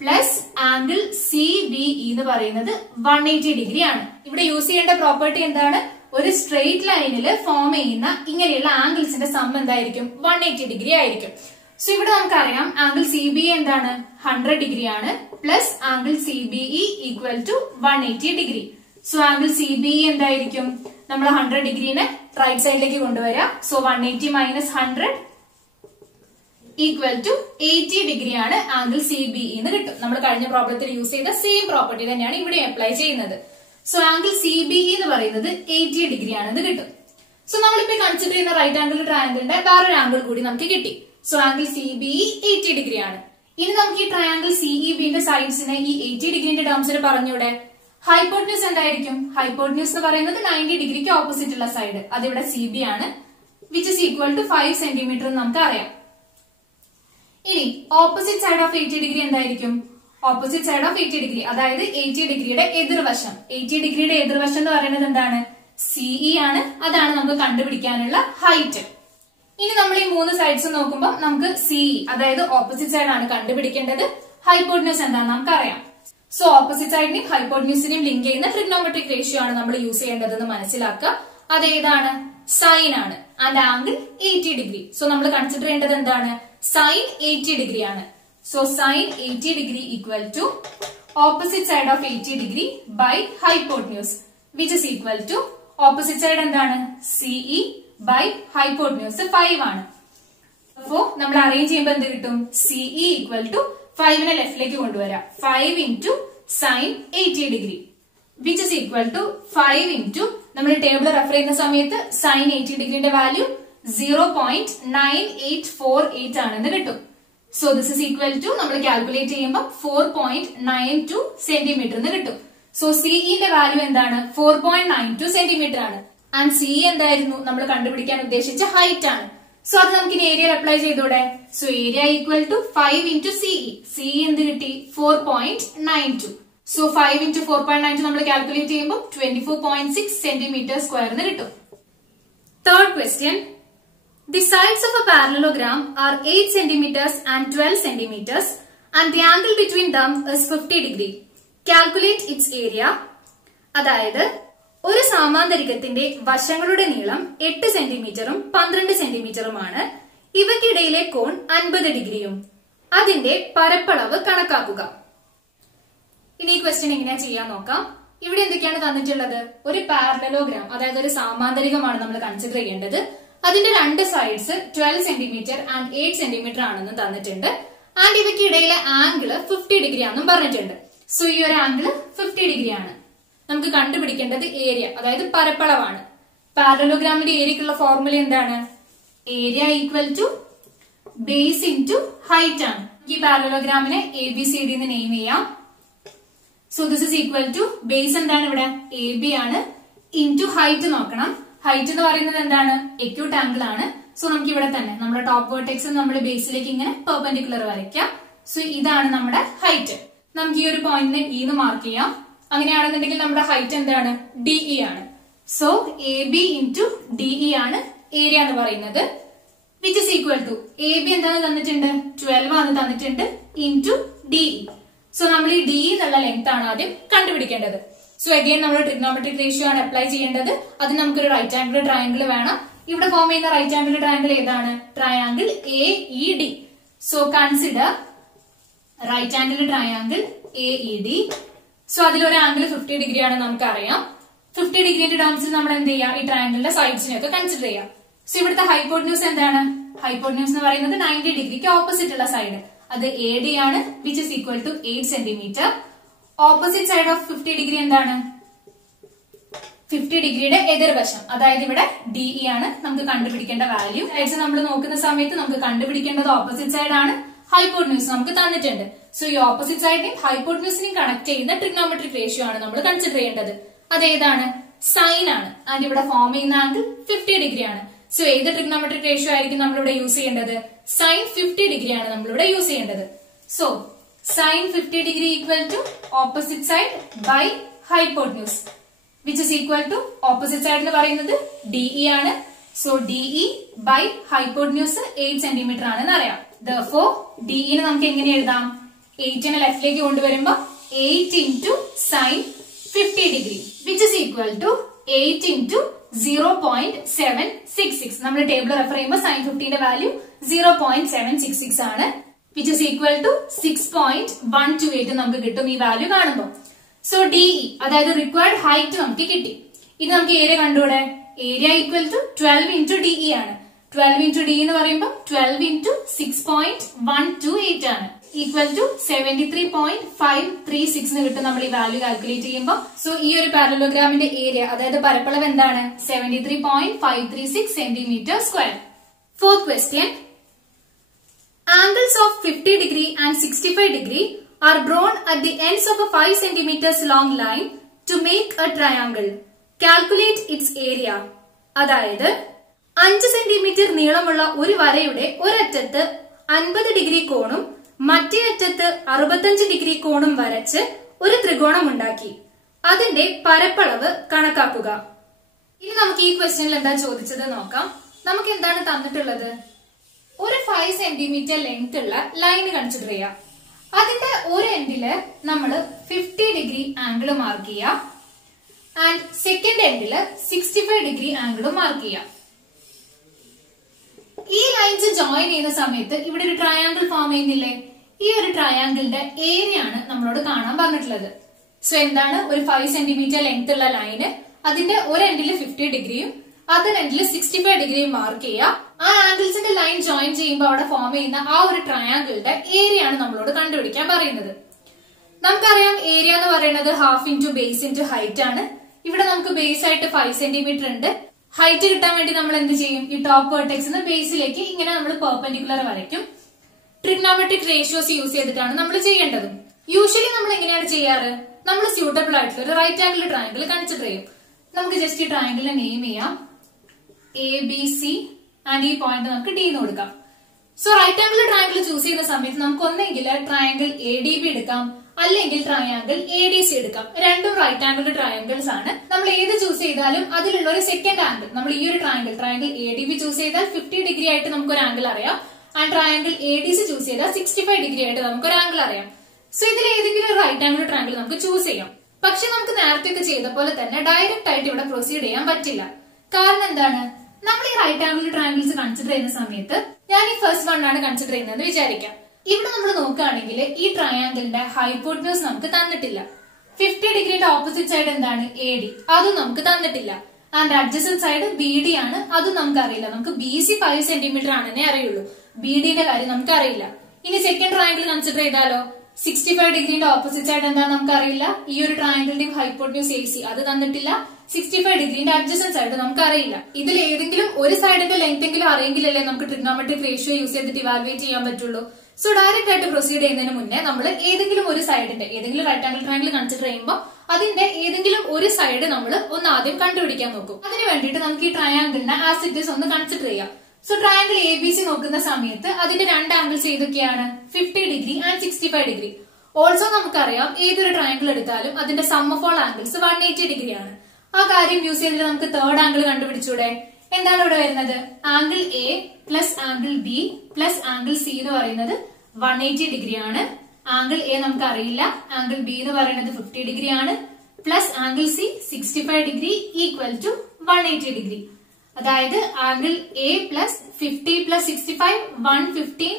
plus angle CBE എന്ന് പറയുന്നത് 180 ഡിഗ്രി ആണ്. ഇവിടെ യൂസ് ചെയ്യേണ്ട പ്രോപ്പർട്ടി എന്താണ്? ഒരു സ്ട്രെയിറ്റ് ലൈനിൽ ഫോം ചെയ്യുന്ന ഇങ്ങനെയുള്ള ആംഗിൾസിന്റെ സം എന്തായിരിക്കും? 180 ഡിഗ്രി ആയിരിക്കും. സോ ഇവിടെ നമുക്കറിയാം ആംഗിൾ CBA എന്താണ്? 100 ഡിഗ്രി ആണ് plus angle CBE equal to 180 degree. So angle CBE എന്തായിരിക്കും? നമ്മൾ 100 ഡിഗ്രീനെ റൈറ്റ് സൈഡിലേക്ക് കൊണ്ടുവരാം. So 180 minus 100 equal to 80 degree ആണ് ആംഗിൾ CBE എന്ന് കിട്ടും. നമ്മൾ കഴിഞ്ഞ പ്രോബ്ലത്തിൽ യൂസ് ചെയ്ത സെയിം പ്രോപ്പർട്ടി തന്നെയാണ് ഇവിടെ അപ്ലൈ ചെയ്യുന്നത്. സോ ആംഗിൾ CBE എന്ന് പറയുന്നത് 80 ഡിഗ്രി ആണെന്ന് കിട്ടും. സോ നമ്മളിപ്പോ കൺസിഡർ ചെയ്യുന്ന റൈറ്റ് ആംഗിൾ ട്രയാംഗിളിന്റെ വേറൊരു ആംഗിൾ കൂടി നമുക്ക് കിട്ടി. സോ ആംഗിൾ CBE 80 ഡിഗ്രി ആണ്. ഇനി നമുക്ക് ഈ ട്രയാങ്കിൾ സിഇബിന്റെ സൈഡ്സിനെ ഈ 80 ഡിഗ്രിന്റെ ടേംസിൽ പറഞ്ഞൂടെ? ഹൈപ്പോട്ടന്യൂസ് എന്തായിരിക്കും? ഹൈപ്പോട്ടന്യൂസ് എന്ന് പറയുന്നത് 90 ഡിഗ്രിക്ക് ഓപ്പോസിറ്റ് ഉള്ള സൈഡ്, അതിവിടെ സി ബി ആണ്, which is equal to 5 centimetre എന്ന് നമുക്ക് അറിയാം. ഇനി ഓപ്പോസിറ്റ് സൈഡ് ഓഫ് 80 ഡിഗ്രി എന്തായിരിക്കും? ഓപ്പോസിറ്റ് സൈഡ് ഓഫ് 80 ഡിഗ്രി അതായത് 80 ഡിഗ്രിയുടെ എതിർവശം. 80 ഡിഗ്രിയുടെ എതിർവശം എന്ന് പറയുന്നത് എന്താണ്? സിഇ ആണ്. അതാണ് നമുക്ക് കണ്ടുപിടിക്കാനുള്ള ഹൈറ്റ്. ഇനി നമ്മൾ ഈ 3 സൈഡ്സ് നോക്കുമ്പോൾ നമുക്ക് സിഇ അതായത് ഓപ്പോസിറ്റ് സൈഡ് ആണ് കണ്ടുപിടിക്കേണ്ടത്. ഹൈപ്പോട്ടന്യൂസ് എന്താണെന്ന് നമുക്കറിയാം. സോ ഓപ്പോസിറ്റ് സൈഡിനെയും ഹൈപ്പോട്ടന്യൂസിനെയും ലിങ്ക് ചെയ്യുന്ന ട്രിഗ്നോമെട്രിക് റേഷ്യോ ആണ് നമ്മൾ യൂസ് ചെയ്യേണ്ടതെന്ന് മനസ്സിലാക്കുക. അതേതാണ്? സൈൻ ആണ്. And angle 80 degree. സോ നമ്മൾ കൺസിഡർ ചെയ്യേണ്ടത് എന്താണ്? സൈൻ 80 ഡിഗ്രി ആണ്. So sine 80 degree equal to opposite side of 80 degree by hypotenuse, which is equal to opposite side എന്താണ്? സിഇ ബൈ ഹൈപ്പോട്ടന്യൂസ് 5 ആണ്. അപ്പോ നമ്മൾ അറേഞ്ച് ചെയ്യുമ്പോൾ എന്ത് കിട്ടും? സിഇ ഈക്വൽ ടു 5നെ ലെഫ്റ്റിലേക്ക് കൊണ്ടുവരാം. 5 into sine 80 degree which is equal to 5 into നമ്മൾ ടേബിൾ റെഫർ ചെയ്യുന്ന സമയത്ത് സൈൻ 80 ഡിഗ്രിന്റെ വാല്യൂ 0.9848 ആണെന്ന് കിട്ടും. So this is equal to നമ്മൾ കാൽക്കുലേറ്റ് ചെയ്യുമ്പോൾ 4.92 സെന്റിമീറ്റർ എന്ന് കിട്ടും. സോ സിഇന്റെ വാല്യൂ എന്താണ്? 4.92 സെന്റിമീറ്റർ ആണ്. ആൻഡ് സി എന്തായിരുന്നു? നമ്മൾ കണ്ടുപിടിക്കാൻ ഉദ്ദേശിച്ച ഹൈറ്റ് ആണ്. സോ അത് നമുക്ക് ഇനി ഏരിയയിൽ അപ്ലൈ ചെയ്തൂടെ? So area equal to 5 into CE. CE എന്ത് കിട്ടി? 4.92. സോ 5 ഇൻറ്റു 4.92 നമ്മൾ കാൽക്കുലേറ്റ് ചെയ്യുമ്പോൾ 24.6 സെന്റിമീറ്റർ സ്ക്വയർ എന്ന് കിട്ടും. Third question. The sides of a parallelogram are 8 centimeters and 12 centimeters and the angle between them is 50 degree. Calculate its area. അതായത് ഒരു സാമാന്തരികത്തിന്റെ വശങ്ങളുടെ നീളം 8 സെന്റിമീറ്ററും 12 സെന്റിമീറ്ററുമാണ്. ഇവയ്ക്കിടയിലെ കോൺ 50 ഡിഗ്രിയും. അതിന്റെ പരപ്പളവ് കണക്കാക്കുക. ഇനി ഈ ക്വസ്റ്റ്യൻ എങ്ങനെയാ ചെയ്യാൻ നോക്കാം. ഇവിടെ എന്തൊക്കെയാണ് തന്നിട്ടുള്ളത്? ഒരു പാരലലോഗ്രാം അതായത് ഒരു സാമാന്തരികമാണ് നമ്മൾ കൺസിഡർ ചെയ്യേണ്ടത്. അതിന്റെ രണ്ട് സൈഡ്സ് 12 സെന്റിമീറ്റർ ആൻഡ് 8 സെന്റിമീറ്റർ ആണെന്നും തന്നിട്ടുണ്ട്. ആൻഡ് ഇവയ്ക്ക് ഇടയിലെ ആംഗിള് 50 ഡിഗ്രി ആണെന്നും പറഞ്ഞിട്ടുണ്ട്. സോ ഈ ഒരു ആംഗിള് 50 ഡിഗ്രി ആണ്. നമുക്ക് കണ്ടുപിടിക്കേണ്ടത് ഏരിയ അതായത് പരപ്പളവാണ്. പാരലലോഗ്രാമിന്റെ ഏരിയക്കുള്ള ഫോർമുല എന്താണ്? Area equal to base into height ആണ്. ഈ പാരലലോഗ്രാമിനെ ABCD എന്ന് നെയിം ചെയ്യാം. So this is equal to base എന്താണ് ഇവിടെ? AB ആണ്. ഇൻറ്റു ഹൈറ്റ് നോക്കണം. ഹൈറ്റ് എന്ന് പറയുന്നത് എന്താണ്? എക്യൂട്ട് ആംഗിൾ ആണ്. സോ നമുക്ക് ഇവിടെ തന്നെ നമ്മുടെ ടോപ്പ് വേർട്ടെക്സ് നമ്മുടെ ബേസിലേക്ക് ഇങ്ങനെ പെർപെൻഡിക്കുലർ വരയ്ക്കാം. സോ ഇതാണ് നമ്മുടെ ഹൈറ്റ്. നമുക്ക് ഈ ഒരു പോയിന്റിനെ E എന്ന് മാർക്ക് ചെയ്യാം. അങ്ങനെയാണെന്നുണ്ടെങ്കിൽ നമ്മുടെ ഹൈറ്റ് എന്താണ്? DE ആണ്. സോ AB ഇൻറ്റു DE ആണ് ഏരിയ എന്ന് പറയുന്നത്. Which is equal to AB എന്താണ് തന്നിട്ടുണ്ട്? 12 ആണ് തന്നിട്ടുണ്ട് ഇൻറ്റു DE. സോ നമ്മൾ ഈ DE എന്നുള്ള ലെങ്ത് ആണ് ആദ്യം കണ്ടുപിടിക്കേണ്ടത്. സോ അഗൈൻ നമ്മൾ ട്രിഗ്നോമെട്രിക് റേഷ്യോ ആണ് അപ്ലൈ ചെയ്യേണ്ടത്. അതിന് നമുക്കൊരു റൈറ്റ് ആംഗിൾ ട്രയാംഗിൾ വേണം. ഇവിടെ ഫോം ചെയ്യുന്ന റൈറ്റ് ആംഗിൾ ട്രയാംഗിൾ ഏതാണ്? Triangle AED. So consider right angle triangle AED. So അതിലൊരു ആംഗിൾ 50 ഡിഗ്രി ആണ് നമുക്കറിയാം. 50 ഡിഗ്രിന്റെ ടേംസിൽ നമ്മൾ എന്ത് ചെയ്യാം? ഈ ട്രയാംഗിളിന്റെ സൈഡ്സിനെ ഒക്കെ കൺസിഡർ ചെയ്യാം. സോ ഇവിടുത്തെ ഹൈപ്പോട്ടന്യൂസ് എന്താണ്? ഹൈപ്പോട്ടന്യൂസ് എന്ന് പറയുന്നത് 90 ഡിഗ്രിക്ക് ഓപ്പോസിറ്റ് ഉള്ള സൈഡ്, അത് AD ആണ്, which is equal to 8 centimetre. Opposite side of 50 degree എന്താണ്? 50 ഡിഗ്രിയുടെ എതിർവശം, അതായത് ഇവിടെ DE ആണ് നമുക്ക് കണ്ടുപിടിക്കേണ്ട വാല്യൂ. സൈഡ്സ് നമ്മൾ നോക്കുന്ന സമയത്ത് നമുക്ക് കണ്ടുപിടിക്കേണ്ടത് ഓപ്പോസിറ്റ് സൈഡ് ആണ്. ഹൈപ്പോട്ടന്യൂസ് നമുക്ക് തന്നിട്ടുണ്ട്. സോ ഈ ഓപ്പോസിറ്റ് സൈഡിനെയും ഹൈപ്പോട്ടന്യൂസിനെയും കണക്ട് ചെയ്യുന്ന ട്രിഗ്നോമെട്രിക് റേഷ്യോ ആണ് നമ്മൾ കൺസിഡർ ചെയ്യേണ്ടത്. അതേതാണ്? സൈൻ ആണ്. ആൻഡ് ഇവിടെ ഫോം ചെയ്യുന്ന ആംഗിൾ 50 ഡിഗ്രി ആണ്. സോ ഏത് ട്രിഗ്നോമെട്രിക് റേഷ്യോ ആയിരിക്കും നമ്മളിവിടെ യൂസ് ചെയ്യേണ്ടത്? സൈൻ 50 ഡിഗ്രി ആണ് നമ്മളിവിടെ യൂസ് ചെയ്യേണ്ടത്. So sine 50 degree equal to opposite side by hypotenuse, which is equal to opposite side എന്ന് പറയുന്നത് DE ആണ്. So DE by hypotenuse 8 centimetre ആണെന്ന് അറിയാം. Therefore DE നെ നമുക്ക് എങ്ങനെ എഴുതാം? 8നെ ലെഫ്റ്റിലേക്ക് കൊണ്ടുവരുമ്പോ 8 into sine 50 degree which is equal to 8 into 0.766. നമ്മൾ ടേബിൾ റെഫർ ചെയ്യുമ്പോൾ സൈൻ 50ന്റെ വാല്യൂ 0.766 ആണ്, വിച്ച് ഇസ് ഈക്വൽ ടു 6.128 നമുക്ക് കിട്ടും ഈ വാല്യൂ കാണുമ്പോൾ. സോ DE അതായത് റിക്വയർഡ് ഹൈറ്റ് നമുക്ക് കിട്ടി. ഇനി നമുക്ക് ഏരിയ കണ്ടുകൂടെ? Area equal to 12 into DE ആണ്. 12 ഇൻറ്റു DE എന്ന് പറയുമ്പോൾ 12 ഇൻറ്റു 6.128 ആണ്, ഈക്വൽ ടു 73.536 എന്ന് കിട്ടും നമ്മൾ ഈ വാല്യൂ കാൽക്കുലേറ്റ് ചെയ്യുമ്പോൾ. സോ ഈ ഒരു പാരലലോഗ്രാമിന്റെ ഏരിയ അതായത് പരപ്പളവ് എന്താണ്? 73.536 centimetre square. Fourth question. Angles of 50 degree and 65 degree are drawn at the ends of a 5 centimeters long line to make a triangle. Calculate its area. അതായത് 5 സെന്റിമീറ്റർ നീളമുള്ള ഒരു വരയുടെ ഒരറ്റത്ത് 50 ഡിഗ്രി കോണും മറ്റേ അറ്റത്ത് 65 ഡിഗ്രി കോണും വരച്ച് ഒരു ത്രികോണം ഉണ്ടാക്കി. അതിന്റെ പരപ്പളവ് കണക്കാക്കുക. ഇനി നമുക്ക് ഈ ക്വസ്റ്റ്യനിൽ എന്താ ചോദിച്ചത് നോക്കാം. നമുക്ക് എന്താണ് തന്നിട്ടുള്ളത്? ഒരു 5 സെന്റിമീറ്റർ ലെങ്ത് ഉള്ള ലൈൻ കൺസിഡർ ചെയ്യാം. അതിന്റെ ഒരു എൻഡില് നമ്മൾ 50 ഡിഗ്രി ആംഗിൾ മാർക്ക് ചെയ്യാം ആൻഡ് സെക്കൻഡ് എൻഡില് 65 ഡിഗ്രി ആംഗിൾ മാർക്ക് ചെയ്യാം. ഈ ലൈൻസ് ജോയിൻ ചെയ്യുന്ന സമയത്ത് ഇവിടെ ഒരു ട്രയാങ്കിൾ ഫോം ചെയ്യുന്നില്ലേ? ഈ ഒരു ട്രയാങ്കിളിന്റെ ഏരിയ ആണ് നമ്മളോട് കാണാൻ പറഞ്ഞിട്ടുള്ളത്. സോ എന്താണ്? ഒരു 5 സെന്റിമീറ്റർ ലെങ്ത് ഉള്ള ലൈന്, അതിന്റെ ഒരു എൻഡില് 50 ഡിഗ്രിയും അതർ എൻഡില് 65 ഡിഗ്രിയും മാർക്ക് ചെയ്യുക. ആ ആംഗിൾസിന്റെ ലൈൻ ജോയിൻ ചെയ്യുമ്പോൾ അവിടെ ഫോം ചെയ്യുന്ന ആ ഒരു ട്രയാങ്കിളിന്റെ ഏരിയ ആണ് നമ്മളോട് കണ്ടുപിടിക്കാൻ പറയുന്നത്. നമുക്കറിയാം ഏരിയ എന്ന് പറയുന്നത് half into base into height ആണ്. ഇവിടെ നമുക്ക് ബേസ് ആയിട്ട് 5 സെന്റിമീറ്റർ ഉണ്ട്. ഹൈറ്റ് കിട്ടാൻ വേണ്ടി നമ്മൾ എന്ത് ചെയ്യും? ഈ ടോപ്പ് വെർട്ടെക്സിന് ബേസിലേക്ക് ഇങ്ങനെ നമ്മൾ പെർപെൻഡിക്കുലർ വരയ്ക്കും. ട്രിഗ്നോമെട്രിക് റേഷ്യോസ് യൂസ് ചെയ്തിട്ടാണ് നമ്മൾ ചെയ്യേണ്ടത്. യൂഷ്വലി നമ്മൾ എങ്ങനെയാണ് ചെയ്യാറ്? നമ്മൾ സ്യൂട്ടബിൾ ആയിട്ടുള്ള ഒരു റൈറ്റ് ആംഗിൾ ട്രയാങ്കിൾ കൺസിഡർ ചെയ്യും. നമുക്ക് ജസ്റ്റ് ഈ ട്രയാങ്കിളിനെ നെയിം ചെയ്യാം ABC ആൻഡ് ഈ പോയിന്റ് നമുക്ക് D എന്ന് കൊടുക്കാം. So right angle triangle choose ചെയ്യുന്ന സമയത്ത് നമുക്ക് ഒന്നെങ്കിൽ ട്രയാങ്കിൾ ADB എടുക്കാം, അല്ലെങ്കിൽ ട്രയാങ്കിൾ ADC എടുക്കാം. രണ്ടും റൈറ്റ് ആംഗിൾ ട്രയാങ്കിൾസ് ആണ്. നമ്മൾ ഏത് ചൂസ് ചെയ്താലും അതിലുള്ള ഒരു സെക്കൻഡ് ആംഗിൾ, നമ്മൾ ഈ ഒരു ട്രയാങ്കിൾ ADB ചൂസ് ചെയ്താൽ 50 ഡിഗ്രി ആയിട്ട് നമുക്ക് ഒരു ആംഗിൾ അറിയാം ആൻഡ് ട്രയാങ്കിൾ ADC ചൂസ് ചെയ്താൽ 65 ഡിഗ്രി ആയിട്ട് നമുക്ക് ഒരു ആംഗിൾ അറിയാം. സോ ഇതിൽ ഏതെങ്കിലും ഒരു റൈറ്റ് ആംഗിൾ ട്രയാങ്കിൾ നമുക്ക് ചൂസ് ചെയ്യാം. പക്ഷെ നമുക്ക് നേരത്തെ ഒക്കെ ചെയ്ത പോലെ തന്നെ ഡയറക്റ്റ് ആയിട്ട് ഇവിടെ പ്രൊസീഡ് ചെയ്യാൻ പറ്റില്ല. കാരണം എന്താണ്? നമ്മൾ ഈ റൈറ്റ് ആംഗിൾ ട്രയാങ്കിൾസ് കൺസിഡർ ചെയ്യുന്ന സമയത്ത് ഞാൻ ഈ ഫസ്റ്റ് വൺ ആണ് കൺസിഡർ ചെയ്യുന്നത് വിചാരിക്കാം. ഇവിടെ നമ്മൾ നോക്കുകയാണെങ്കിൽ ഈ ട്രയാങ്കിളിന്റെ ഹൈപ്പോട്ടന്യൂസ് നമുക്ക് തന്നിട്ടില്ല. 50 ഡിഗ്രിയുടെ ഓപ്പോസിറ്റ് സൈഡ് എന്താണ്? AD, അതും നമുക്ക് തന്നിട്ടില്ല. ആൻഡ് അഡ്ജസന്റ് സൈഡ് BD ആണ്, അതും നമുക്ക് അറിയില്ല. നമുക്ക് BC 5 സെന്റിമീറ്റർ ആണെന്നേ അറിയുള്ളൂ. BD ന്റെ കാര്യം നമുക്ക് അറിയില്ല. ഇനി സെക്കൻഡ് ട്രയാങ്കിൾ കൺസിഡർ ചെയ്താലോ? 65 ഡിഗ്രിന്റെ ഓപ്പോസിറ്റ് സൈഡ് എന്താ നമുക്ക് അറിയില്ല. ഈ ഒരു ട്രയാങ്കിളിന്റെയും ഹൈപ്പോട്ടന്യൂസ് AC അത് തന്നിട്ടില്ല. 65 ഡിഗ്രിന്റെ അഡ്ജസന്റ് സൈഡ് നമുക്ക് അറിയില്ല. ഇതിൽ ഏതെങ്കിലും ഒരു സൈഡിന്റെ ലെങ്ത് എങ്കിലും അറിയെങ്കിലല്ലേ നമുക്ക് ട്രിഗ്നോമെട്രിക് റേഷ്യോ യൂസ് ചെയ്തിട്ട് ഇവാലുവേറ്റ് ചെയ്യാൻ പറ്റുള്ളൂ. സോ ഡയറക്റ്റ് ആയിട്ട് പ്രൊസീഡ് ചെയ്യുന്നതിന് മുന്നേ നമ്മൾ ഏതെങ്കിലും ഒരു സൈഡിന്റെ, ഏതെങ്കിലും റൈറ്റ് ആംഗിൾ ട്രയാങ്കിൾ കൺസിഡർ ചെയ്യുമ്പോൾ അതിന്റെ ഏതെങ്കിലും ഒരു സൈഡ് നമ്മൾ ഒന്ന് ആദ്യം കണ്ടുപിടിക്കാൻ നോക്കും. അതിന് വേണ്ടിയിട്ട് നമുക്ക് ഈ ട്രയാങ്കിളിനെ ആസ് ഇറ്റ് ഈസ് ഒന്ന് കൺസിഡർ ചെയ്യാം. സോ ട്രയാങ്കിൾ ABC നോക്കുന്ന സമയത്ത് അതിന്റെ രണ്ട് ആംഗിൾസ് ഏതൊക്കെയാണ്? 50 ഡിഗ്രി ആൻഡ് 65 ഡിഗ്രി. ഓൾസോ നമുക്കറിയാം ഏതൊരു ട്രയാങ്കിൾ എടുത്താലും അതിന്റെ sum of all angles 180 degree ആണ്. ആ കാര്യം യൂസ് ചെയ്തിട്ട് നമുക്ക് തേർഡ് ആംഗിൾ കണ്ടുപിടിച്ചൂടെ? എന്താണ് ഇവിടെ വരുന്നത്? Angle A plus angle B plus angle C എന്ന് പറയുന്നത് 180 ഡിഗ്രി ആണ്. ആംഗിൾ A നമുക്ക് അറിയില്ല. ആംഗിൾ B എന്ന് പറയുന്നത് 50 ഡിഗ്രി ആണ്. Plus angle C 65 degree equal to 180 degree. അതായത് angle A plus 50 plus 65 115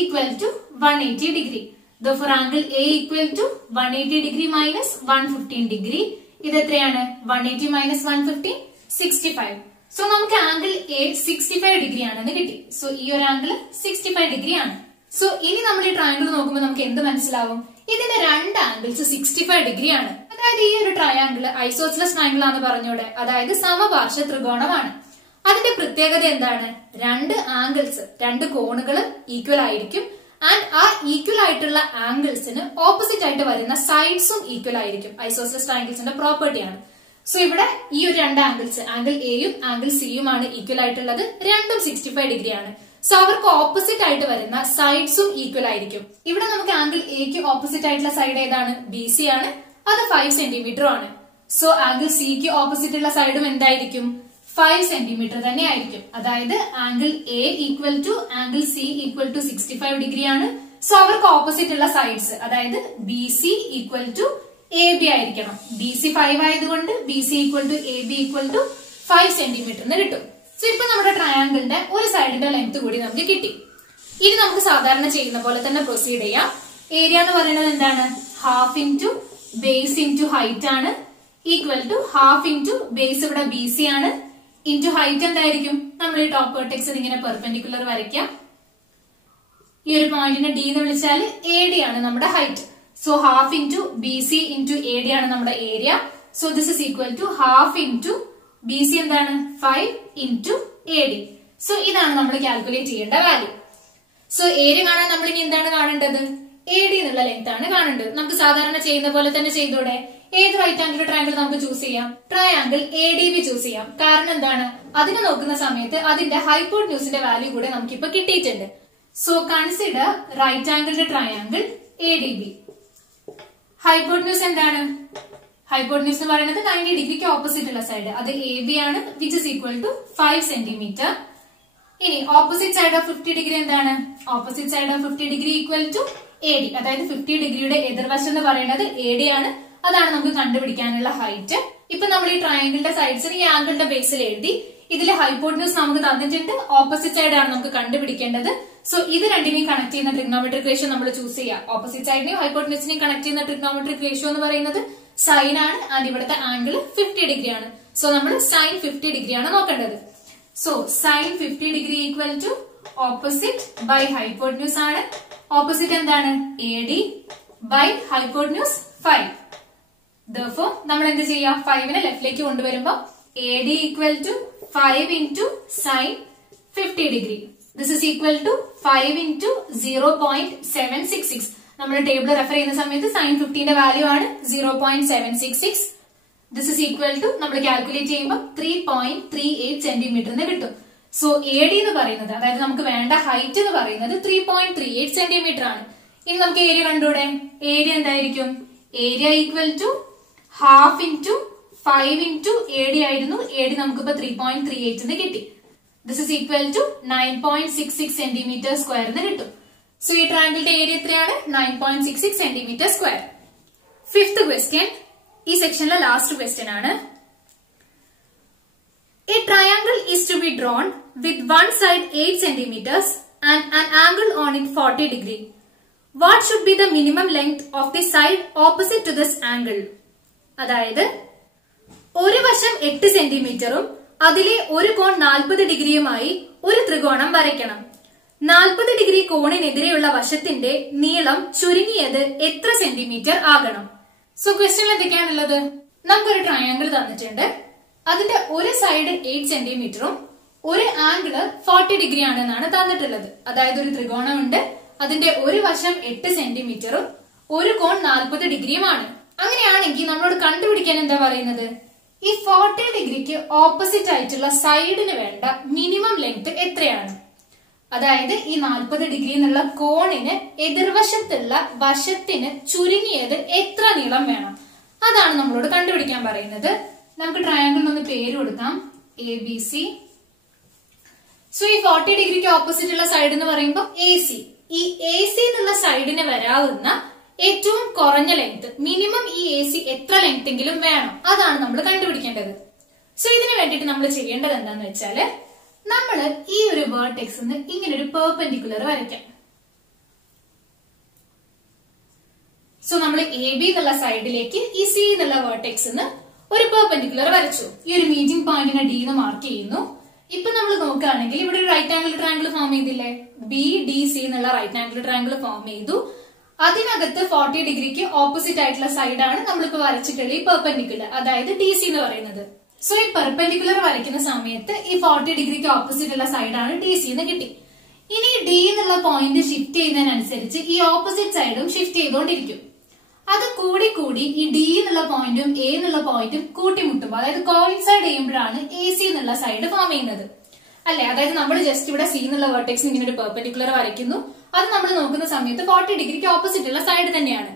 equal to 180 degree. Therefore angle A equal to 180 degree minus 115 degree. ഇത് എത്രയാണ്? 180 മൈനസ് 115 65. സോ നമുക്ക് ആംഗിൾ A 65 ഡിഗ്രി ആണെന്ന് കിട്ടി. സോ ഈ ഒരു ആംഗിൾ 65 ഡിഗ്രി ആണ്. സോ ഇനി നമ്മൾ ഈ ട്രയാങ്കിൾ നോക്കുമ്പോൾ നമുക്ക് എന്ത് മനസ്സിലാവും? ഇതിന്റെ രണ്ട് ആംഗിൾസ് 65 ഡിഗ്രി ആണ്. അതായത് ഈ ഒരു ട്രയാങ്കിൾ ഐസോസെലസ് ട്രയാങ്കിൾ ആണെന്ന് പറഞ്ഞൂടെ? അതായത് സമപാർശ്വ ത്രികോണമാണ്. അതിന്റെ പ്രത്യേകത എന്താണ്? രണ്ട് ആംഗിൾസ്, രണ്ട് കോണുകൾ ഈക്വൽ ആയിരിക്കും ആൻഡ് ആ ഈക്വൽ ആയിട്ടുള്ള ആംഗിൾസിന് ഓപ്പോസിറ്റ് ആയിട്ട് വരുന്ന സൈഡ്സും ഈക്വൽ ആയിരിക്കും. ഐസോസെലസ് ട്രയാങ്കിൾസിന്റെ പ്രോപ്പർട്ടിയാണ്. സോ ഇവിടെ ഈ ഒരു രണ്ട് ആംഗിൾസ്, ആംഗിൾ എയും ആംഗിൾ സിയും ആണ് ഈക്വൽ ആയിട്ടുള്ളത്. രണ്ടും 65 ഡിഗ്രി ആണ്. സോ അവർക്ക് ഓപ്പോസിറ്റ് ആയിട്ട് വരുന്ന സൈഡ്സും ഈക്വൽ ആയിരിക്കും. ഇവിടെ നമുക്ക് ആംഗിൾ എക്ക് ഓപ്പോസിറ്റ് ആയിട്ടുള്ള സൈഡ് ഏതാണ്? BC ആണ്. അത് 5 സെന്റിമീറ്റർ ആണ്. സോ ആംഗിൾ സിക്ക് ഓപ്പോസിറ്റ് ഉള്ള സൈഡും എന്തായിരിക്കും? 5 സെന്റിമീറ്റർ തന്നെ ആയിരിക്കും. അതായത് angle A equal to angle C equal to 65 degree ആണ്. സോ അവർക്ക് ഓപ്പോസിറ്റ് ഉള്ള സൈഡ്സ്, അതായത് BC ഈക്വൽ ടു AB ആയിരിക്കണം. BC 5 ആയതുകൊണ്ട് BC equal to AB equal to 5 സെന്റിമീറ്ററിന് കിട്ടും. സോ ഇപ്പൊ നമ്മുടെ ട്രയാങ്കിളിന്റെ ഒരു സൈഡിന്റെ ലെങ്ത് കൂടി നമുക്ക് കിട്ടി. ഇനി നമുക്ക് സാധാരണ ചെയ്യുന്ന പോലെ തന്നെ പ്രൊസീഡ് ചെയ്യാം. ഏരിയ എന്ന് പറയുന്നത് എന്താണ്? Half into base into height ആണ്. Equal to half into base ഇവിടെ BC ആണ് ഇൻറ്റു ഹൈറ്റ് എന്തായിരിക്കും? നമ്മൾ ഈ ടോപ്പ് വെർട്ടെക്സ് ഇങ്ങനെ പെർപെൻഡിക്കുലർ വരയ്ക്കാം. ഈ ഒരു പോയിന്റിനെ D എന്ന് വിളിച്ചാൽ AD ആണ് നമ്മുടെ height. So half into BC into AD ആണ് നമ്മുടെ area. So this is equal to half into BC എന്താണ്? 5 ഇൻറ്റു AD. സോ ഇതാണ് നമ്മൾ കാൽക്കുലേറ്റ് ചെയ്യേണ്ട വാല്യൂ. സോ ഏരിയ കാണാൻ നമ്മൾ ഇനി എന്താണ് കാണേണ്ടത്? AD എന്നുള്ള ലെങ്ത് ആണ് കാണേണ്ടത്. നമുക്ക് സാധാരണ ചെയ്യുന്ന പോലെ തന്നെ ചെയ്തോടെ. ഏത് റൈറ്റ് ആംഗിൾ ട്രയാങ്കിൾ നമുക്ക് ചൂസ് ചെയ്യാം? ട്രയാങ്കിൾ ADB ചൂസ് ചെയ്യാം. കാരണം എന്താണ്? അതിനെ നോക്കുന്ന സമയത്ത് അതിന്റെ ഹൈപ്പോട്ന്യൂസിന്റെ വാല്യൂ കൂടെ നമുക്കിപ്പോ കിട്ടിയിട്ടുണ്ട്. So consider right angle triangle ADB. Hypotenuse എന്താണ്? ഹൈപ്പോട്ന്യൂസ് എന്ന് പറയുന്നത് 90 ഡിഗ്രിക്ക് ഓപ്പോസിറ്റ് ഉള്ള സൈഡ്, അത് AB ആണ്, which is equal to 5 centimetre. ഇനി ഓപ്പോസിറ്റ് സൈഡ് ഓഫ് 50 ഡിഗ്രി എന്താണ്? Opposite side of 50 degree equal to AD. അതായത് 50 ഡിഗ്രിയുടെ എതിർവശം എന്ന് പറയുന്നത് AD ആണ്. അതാണ് നമുക്ക് കണ്ടുപിടിക്കാനുള്ള ഹൈറ്റ്. ഇപ്പൊ നമ്മൾ ഈ ട്രയാങ്കിളിന്റെ സൈഡ്സിന് ഈ ആംഗിളിന്റെ ബേസിൽ എഴുതി. ഇതിലെ ഹൈപ്പോട്ന്യൂസ് നമുക്ക് തന്നിട്ടുണ്ട്, ഓപ്പോസിറ്റ് സൈഡ് ആണ് നമുക്ക് കണ്ടുപിടിക്കേണ്ടത്. സോ ഇത് രണ്ടിനെയും കണക്ട് ചെയ്യുന്ന ട്രിഗ്നോമെട്രിക് റേഷ്യോ നമ്മൾ ചൂസ് ചെയ്യാം. ഓപ്പോസിറ്റ് സൈഡിനെയും ഹൈപ്പോട്ന്യൂസിനെയും കണക്ട് ചെയ്യുന്ന ട്രിഗ്നോമെട്രിക് റേഷ്യോ എന്ന് പറയുന്നത് സൈൻ ആണ്. ആൻഡ് ഇവിടുത്തെ ആംഗിൾ 50 ഡിഗ്രി ആണ്. സോ നമ്മൾ സൈൻ 50 ഡിഗ്രി ആണ് നോക്കേണ്ടത്. So sine 50 degree equal to opposite by hypotenuse ആണ്. ഓപ്പോസിറ്റ് എന്താണ്? AD by hypotenuse 5. Therefore, നമ്മൾ എന്ത് ചെയ്യാം? 5നെ ലെഫ്റ്റിലേക്ക് കൊണ്ടുവരുമ്പോ AD equal to 5 into sine 50 degree. This is equal to 5 into 0.766. നമ്മൾ ടേബിൾ റെഫർ ചെയ്യുന്ന സമയത്ത് സൈൻ 50ന്റെ വാല്യൂ ആണ് 0.766. ദിസ് ഇസ് ഈക്വൽ ടു നമ്മൾ കാൽക്കുലേറ്റ് ചെയ്യുമ്പോൾ 3.38 സെന്റിമീറ്ററിന് കിട്ടും. സോ AD എന്ന് പറയുന്നത്, അതായത് നമുക്ക് വേണ്ട ഹൈറ്റ് എന്ന് പറയുന്നത് 3.38 സെന്റിമീറ്റർ ആണ്. ഇനി നമുക്ക് ഏരിയ കണ്ടൂടെ? ഏരിയ എന്തായിരിക്കും? Area equal to half into 5 into AD ആയിരുന്നു. AD നമുക്കിപ്പോ 3.38 കിട്ടി. This is equal to 9.66 centimetre സ്ക്വയറിന് കിട്ടും. സോ ഈ ട്രയാങ്കിളിന്റെ ഏരിയ എത്രയാണ്? 9.66 സെന്റിമീറ്റർ സ്ക്വയർ. ഫിഫ്ത് ക്വസ്റ്റ്യൻ ഈ സെക്ഷനിലെ ലാസ്റ്റ് ക്വസ്റ്റ്യൻ ആണ്. A triangle is to be drawn with one side 8 centimeters and an angle on it 40 degree. What should be the minimum length of the side opposite to this angle? അതായത് ഒരു വശം 8 സെന്റിമീറ്ററും അതിലെ ഒരു കോൺ 40 ഡിഗ്രിയുമായി ഒരു ത്രികോണം വരയ്ക്കണം. 40 degree കോണിനെതിരെയുള്ള വശത്തിന്റെ നീളം ചുരുങ്ങിയത് എത്ര സെന്റിമീറ്റർ ആകണം? സോ ക്വസ്റ്റ്യൻ എന്തൊക്കെയാണുള്ളത്? നമുക്കൊരു ട്രയാങ്കിൾ തന്നിട്ടുണ്ട്. അതിന്റെ ഒരു സൈഡ് 8 സെന്റിമീറ്ററും ഒരു ആംഗിള് 40 ഡിഗ്രി ആണെന്നാണ് തന്നിട്ടുള്ളത്. അതായത് ഒരു ത്രികോണം ഉണ്ട്, അതിന്റെ ഒരു വശം 8 സെന്റിമീറ്ററും ഒരു കോൺ 40 ഡിഗ്രിയുമാണ്. അങ്ങനെയാണെങ്കിൽ നമ്മളോട് കണ്ടുപിടിക്കാൻ എന്താ പറയുന്നത്? ഈ 40 ഡിഗ്രിക്ക് ഓപ്പോസിറ്റ് ആയിട്ടുള്ള സൈഡിന് വേണ്ട മിനിമം ലെങ്ത് എത്രയാണ്? അതായത് ഈ 40 ഡിഗ്രി എന്നുള്ള കോണിന് എതിർവശത്തുള്ള വശത്തിന് ചുരുങ്ങിയത് എത്ര നീളം വേണം? അതാണ് നമ്മളോട് കണ്ടുപിടിക്കാൻ പറയുന്നത്. നമുക്ക് ട്രയാങ്കിളിന് ഒന്ന് പേര് കൊടുക്കാം, ABC. സോ ഈ 40 ഡിഗ്രിക്ക് ഓപ്പോസിറ്റ് ഉള്ള സൈഡ് എന്ന് പറയുമ്പോൾ AC. ഈ AC എന്നുള്ള സൈഡിന് വരാവുന്ന ഏറ്റവും കുറഞ്ഞ ലെങ്ത്, മിനിമം ഈ AC എത്ര ലെങ്ത് എങ്കിലും വേണം, അതാണ് നമ്മൾ കണ്ടുപിടിക്കേണ്ടത്. സോ ഇതിന് വേണ്ടിയിട്ട് നമ്മൾ ചെയ്യേണ്ടത് എന്താന്ന് വെച്ചാല്, നമ്മൾ ഈ ഒരു വേർട്ടെക്സിന് ഇങ്ങനെ ഒരു പെർപെൻഡിക്കുലർ വരയ്ക്കാം. സോ നമ്മൾ AB എന്നുള്ള സൈഡിലേക്ക് ഈ C എന്നുള്ള വേർട്ടെക്സിന് ഒരു പെർപെൻഡിക്കുലർ വരച്ചു. ഈ ഒരു മീറ്റിംഗ് പോയിന്റിനെ D എന്ന് മാർക്ക് ചെയ്യുന്നു. ഇപ്പൊ നമ്മൾ നോക്കുകയാണെങ്കിൽ ഇവിടെ ഒരു റൈറ്റ് ആംഗിൾ ട്രയാങ്കിൾ ഫോം ചെയ്തില്ലേ? BDC എന്നുള്ള റൈറ്റ് ആംഗിൾ ട്രയാങ്കിൾ ഫോം ചെയ്തു. അതിനകത്ത് 40 ഡിഗ്രിക്ക് ഓപ്പോസിറ്റ് ആയിട്ടുള്ള സൈഡാണ് നമ്മളിപ്പോ വരച്ചിട്ടുള്ള ഈ പെർപെൻഡിക്കുലർ, അതായത് DC എന്ന് പറയുന്നത്. സോ ഈ പെർപെൻഡിക്കുലർ വരയ്ക്കുന്ന സമയത്ത് ഈ 40 ഡിഗ്രിക്ക് ഓപ്പോസിറ്റ് ഉള്ള സൈഡാണ് DC എന്ന് കിട്ടി. ഇനി D എന്നുള്ള പോയിന്റ് ഷിഫ്റ്റ് ചെയ്യുന്നതിനനുസരിച്ച് ഈ ഓപ്പോസിറ്റ് സൈഡും ഷിഫ്റ്റ് ചെയ്തുകൊണ്ടിരിക്കും. അത് കൂടി കൂടി ഈ D എന്നുള്ള പോയിന്റും A എന്നുള്ള പോയിന്റും കൂട്ടിമുട്ടുമ്പോൾ, അതായത് കോയിൻസൈഡ് ചെയ്യുമ്പോഴാണ് AC എന്നുള്ള സൈഡ് ഫോം ചെയ്യുന്നത് അല്ലെ? അതായത് നമ്മൾ ജസ്റ്റ് ഇവിടെ C എന്നുള്ള വെർട്ടെക്സിന് ഇങ്ങനെ ഒരു പെർപെൻഡിക്കുലർ വരയ്ക്കുന്നു. അത് നമ്മൾ നോക്കുന്ന സമയത്ത് 40 ഡിഗ്രിക്ക് ഓപ്പോസിറ്റ് ഉള്ള സൈഡ് തന്നെയാണ്.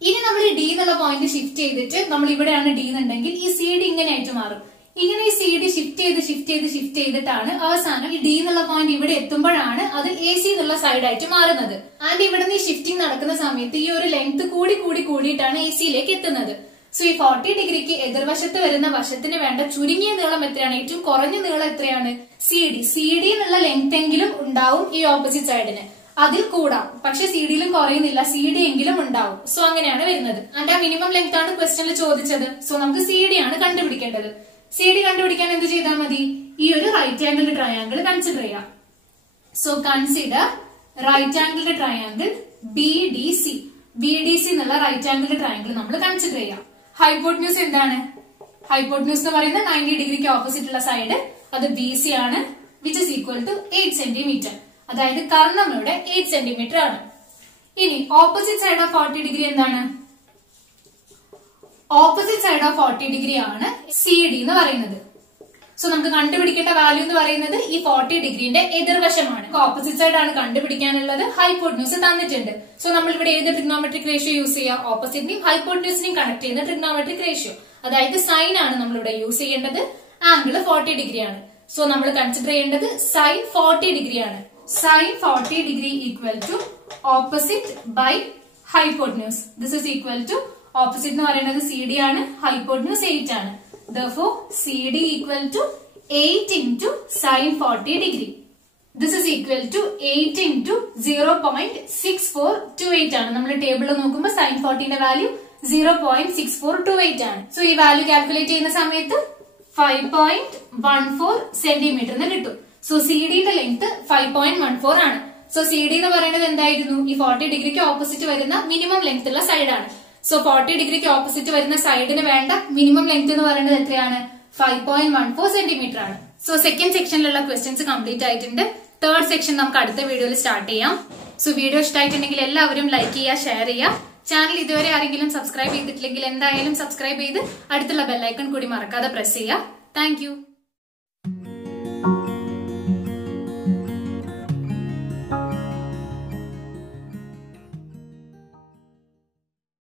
ഇനി നമ്മൾ ഈ D എന്നുള്ള പോയിന്റ് ഷിഫ്റ്റ് ചെയ്തിട്ട് നമ്മൾ ഇവിടെയാണ് D എന്നുണ്ടെങ്കിൽ ഈ CD ഇങ്ങനെ ആയിട്ട് മാറും. ഇങ്ങനെ ഈ CD ഷിഫ്റ്റ് ചെയ്തിട്ടാണ് അവസാനം ഈ D എന്നുള്ള പോയിന്റ് ഇവിടെ എത്തുമ്പോഴാണ് അത് AC എന്നുള്ള സൈഡായിട്ട് മാറുന്നത്. ആൻഡ് ഇവിടെ നിന്ന് ഈ ഷിഫ്റ്റിംഗ് നടക്കുന്ന സമയത്ത് ഈ ഒരു ലെങ്ത് കൂടിയിട്ടാണ് AC-യിലേക്ക് എത്തുന്നത്. സോ ഈ 40 ഡിഗ്രിക്ക് എതിർവശത്ത് വരുന്ന വശത്തിന് വേണ്ട ചുരുങ്ങിയ നീളം എത്രയാണ്? ഏറ്റവും കുറഞ്ഞ നീളം എത്രയാണ്? CD എന്നുള്ള ലെങ്ത് എങ്കിലും ഉണ്ടാവും ഈ ഓപ്പോസിറ്റ് സൈഡിന്. അതിൽ കൂടാം, പക്ഷെ CD-യിലും കുറയുന്നില്ല, CD എങ്കിലും ഉണ്ടാവും. സോ അങ്ങനെയാണ് വരുന്നത്. ആൻഡ് ആ മിനിമം ലെങ്ത് ആണ് ക്വസ്റ്റ്യനിൽ ചോദിച്ചത്. സോ നമുക്ക് CD ആണ് കണ്ടുപിടിക്കേണ്ടത്. CD കണ്ടുപിടിക്കാൻ എന്ത് ചെയ്താൽ മതി? ഈ ഒരു റൈറ്റ് ആംഗിൾ ട്രയാങ്കിൾ കൺസിഡർ ചെയ്യാം. So consider right angle triangle BDC. BDC എന്നുള്ള റൈറ്റ് ആംഗിൾ ട്രയാങ്കിൾ നമ്മൾ കൺസിഡർ ചെയ്യാം. ഹൈപ്പോട്ന്യൂസ് എന്താണ്? ഹൈപ്പോട്ന്യൂസ് എന്ന് പറയുന്നത് 90 ഡിഗ്രിക്ക് ഓപ്പോസിറ്റ് ഉള്ള സൈഡ്, അത് BC ആണ്, which is equal to 8 centimetre. അതായത് കർണം ഇവിടെ 8 സെന്റിമീറ്റർ ആണ്. ഇനി ഓപ്പോസിറ്റ് സൈഡ് ഓഫ് 40 ഡിഗ്രി എന്താണ്? ഓപ്പോസിറ്റ് സൈഡ് ഓഫ് 40 ഡിഗ്രി ആണ് CD എന്ന് പറയുന്നത്. സോ നമുക്ക് കണ്ടുപിടിക്കേണ്ട വാല്യൂ എന്ന് പറയുന്നത് ഈ 40 ഡിഗ്രിന്റെ എതിർവശമാണ്. ഓപ്പോസിറ്റ് സൈഡ് ആണ് കണ്ടുപിടിക്കാനുള്ളത്. ഹൈപ്പോട്ടന്യൂസ് തന്നിട്ടുണ്ട്. സോ നമ്മൾ ഇവിടെ ഏത് ട്രിഗ്നോമെട്രിക് റേഷ്യോ യൂസ് ചെയ്യാം? ഓപ്പോസിറ്റിനെയും ഹൈപ്പോട്ടന്യൂസിനെയും കണക്ട് ചെയ്യുന്ന ട്രിഗ്നോമെട്രിക് റേഷ്യോ, അതായത് സൈൻ ആണ് നമ്മൾ ഇവിടെ യൂസ് ചെയ്യേണ്ടത്. ആംഗിൾ 40 ഡിഗ്രി ആണ്. സോ നമ്മൾ കൺസിഡർ ചെയ്യേണ്ടത് സൈൻ 40 ഡിഗ്രി ആണ്. Sine 40 degree equal to opposite by hypotenuse. This is equal to opposite എന്ന് പറയുന്നത് CD ആണ്, ഹൈപ്പോട്ടന്യൂസ് 8 ആണ്. Therefore, CD equal to 8 into sin 40 degree. This is equal to 8 into 0.6428 ആണ്. നമ്മൾ ടേബിളിൽ നോക്കുമ്പോൾ sin 40 ന്റെ വാല്യൂ 0.6428 ആണ്. സോ ഈ വാല്യൂ കാൽക്കുലേറ്റ് ചെയ്യുന്ന സമയത്ത് 5.14 സെന്റിമീറ്റർ എന്ന് കിട്ടും. സോ CD യുടെ ലെങ്ത് 5.14 ആണ്. സോ CD എന്ന് പറയുന്നത് എന്തായിരുന്നു? ഈ 40 ഡിഗ്രിക്ക് ഓപ്പോസിറ്റ് വരുന്ന മിനിമം ലെങ്ത് ഉള്ള സൈഡാണ്. സോ 40 ഡിഗ്രിക്ക് ഓപ്പോസിറ്റ് വരുന്ന സൈഡിന് വേണ്ട മിനിമം ലെങ്ത് എന്ന് പറയുന്നത് എത്രയാണ്? 5.14 സെന്റിമീറ്റർ ആണ്. സോ സെക്കൻഡ് സെക്ഷനിലുള്ള ക്വസ്റ്റ്യൻസ് കംപ്ലീറ്റ് ആയിട്ടുണ്ട്. തേർഡ് സെക്ഷൻ നമുക്ക് അടുത്ത വീഡിയോയിൽ സ്റ്റാർട്ട് ചെയ്യാം. സോ വീഡിയോ ഇഷ്ടമായിട്ടുണ്ടെങ്കിൽ എല്ലാവരും ലൈക്ക് ചെയ്യുക, ഷെയർ ചെയ്യുക. ചാനൽ ഇതുവരെ ആരെങ്കിലും സബ്സ്ക്രൈബ് ചെയ്തിട്ടില്ലെങ്കിൽ എന്തായാലും സബ്സ്ക്രൈബ് ചെയ്ത് അടുത്തുള്ള ബെല്ലൈക്കൺ കൂടി മറക്കാതെ പ്രസ് ചെയ്യുക. താങ്ക്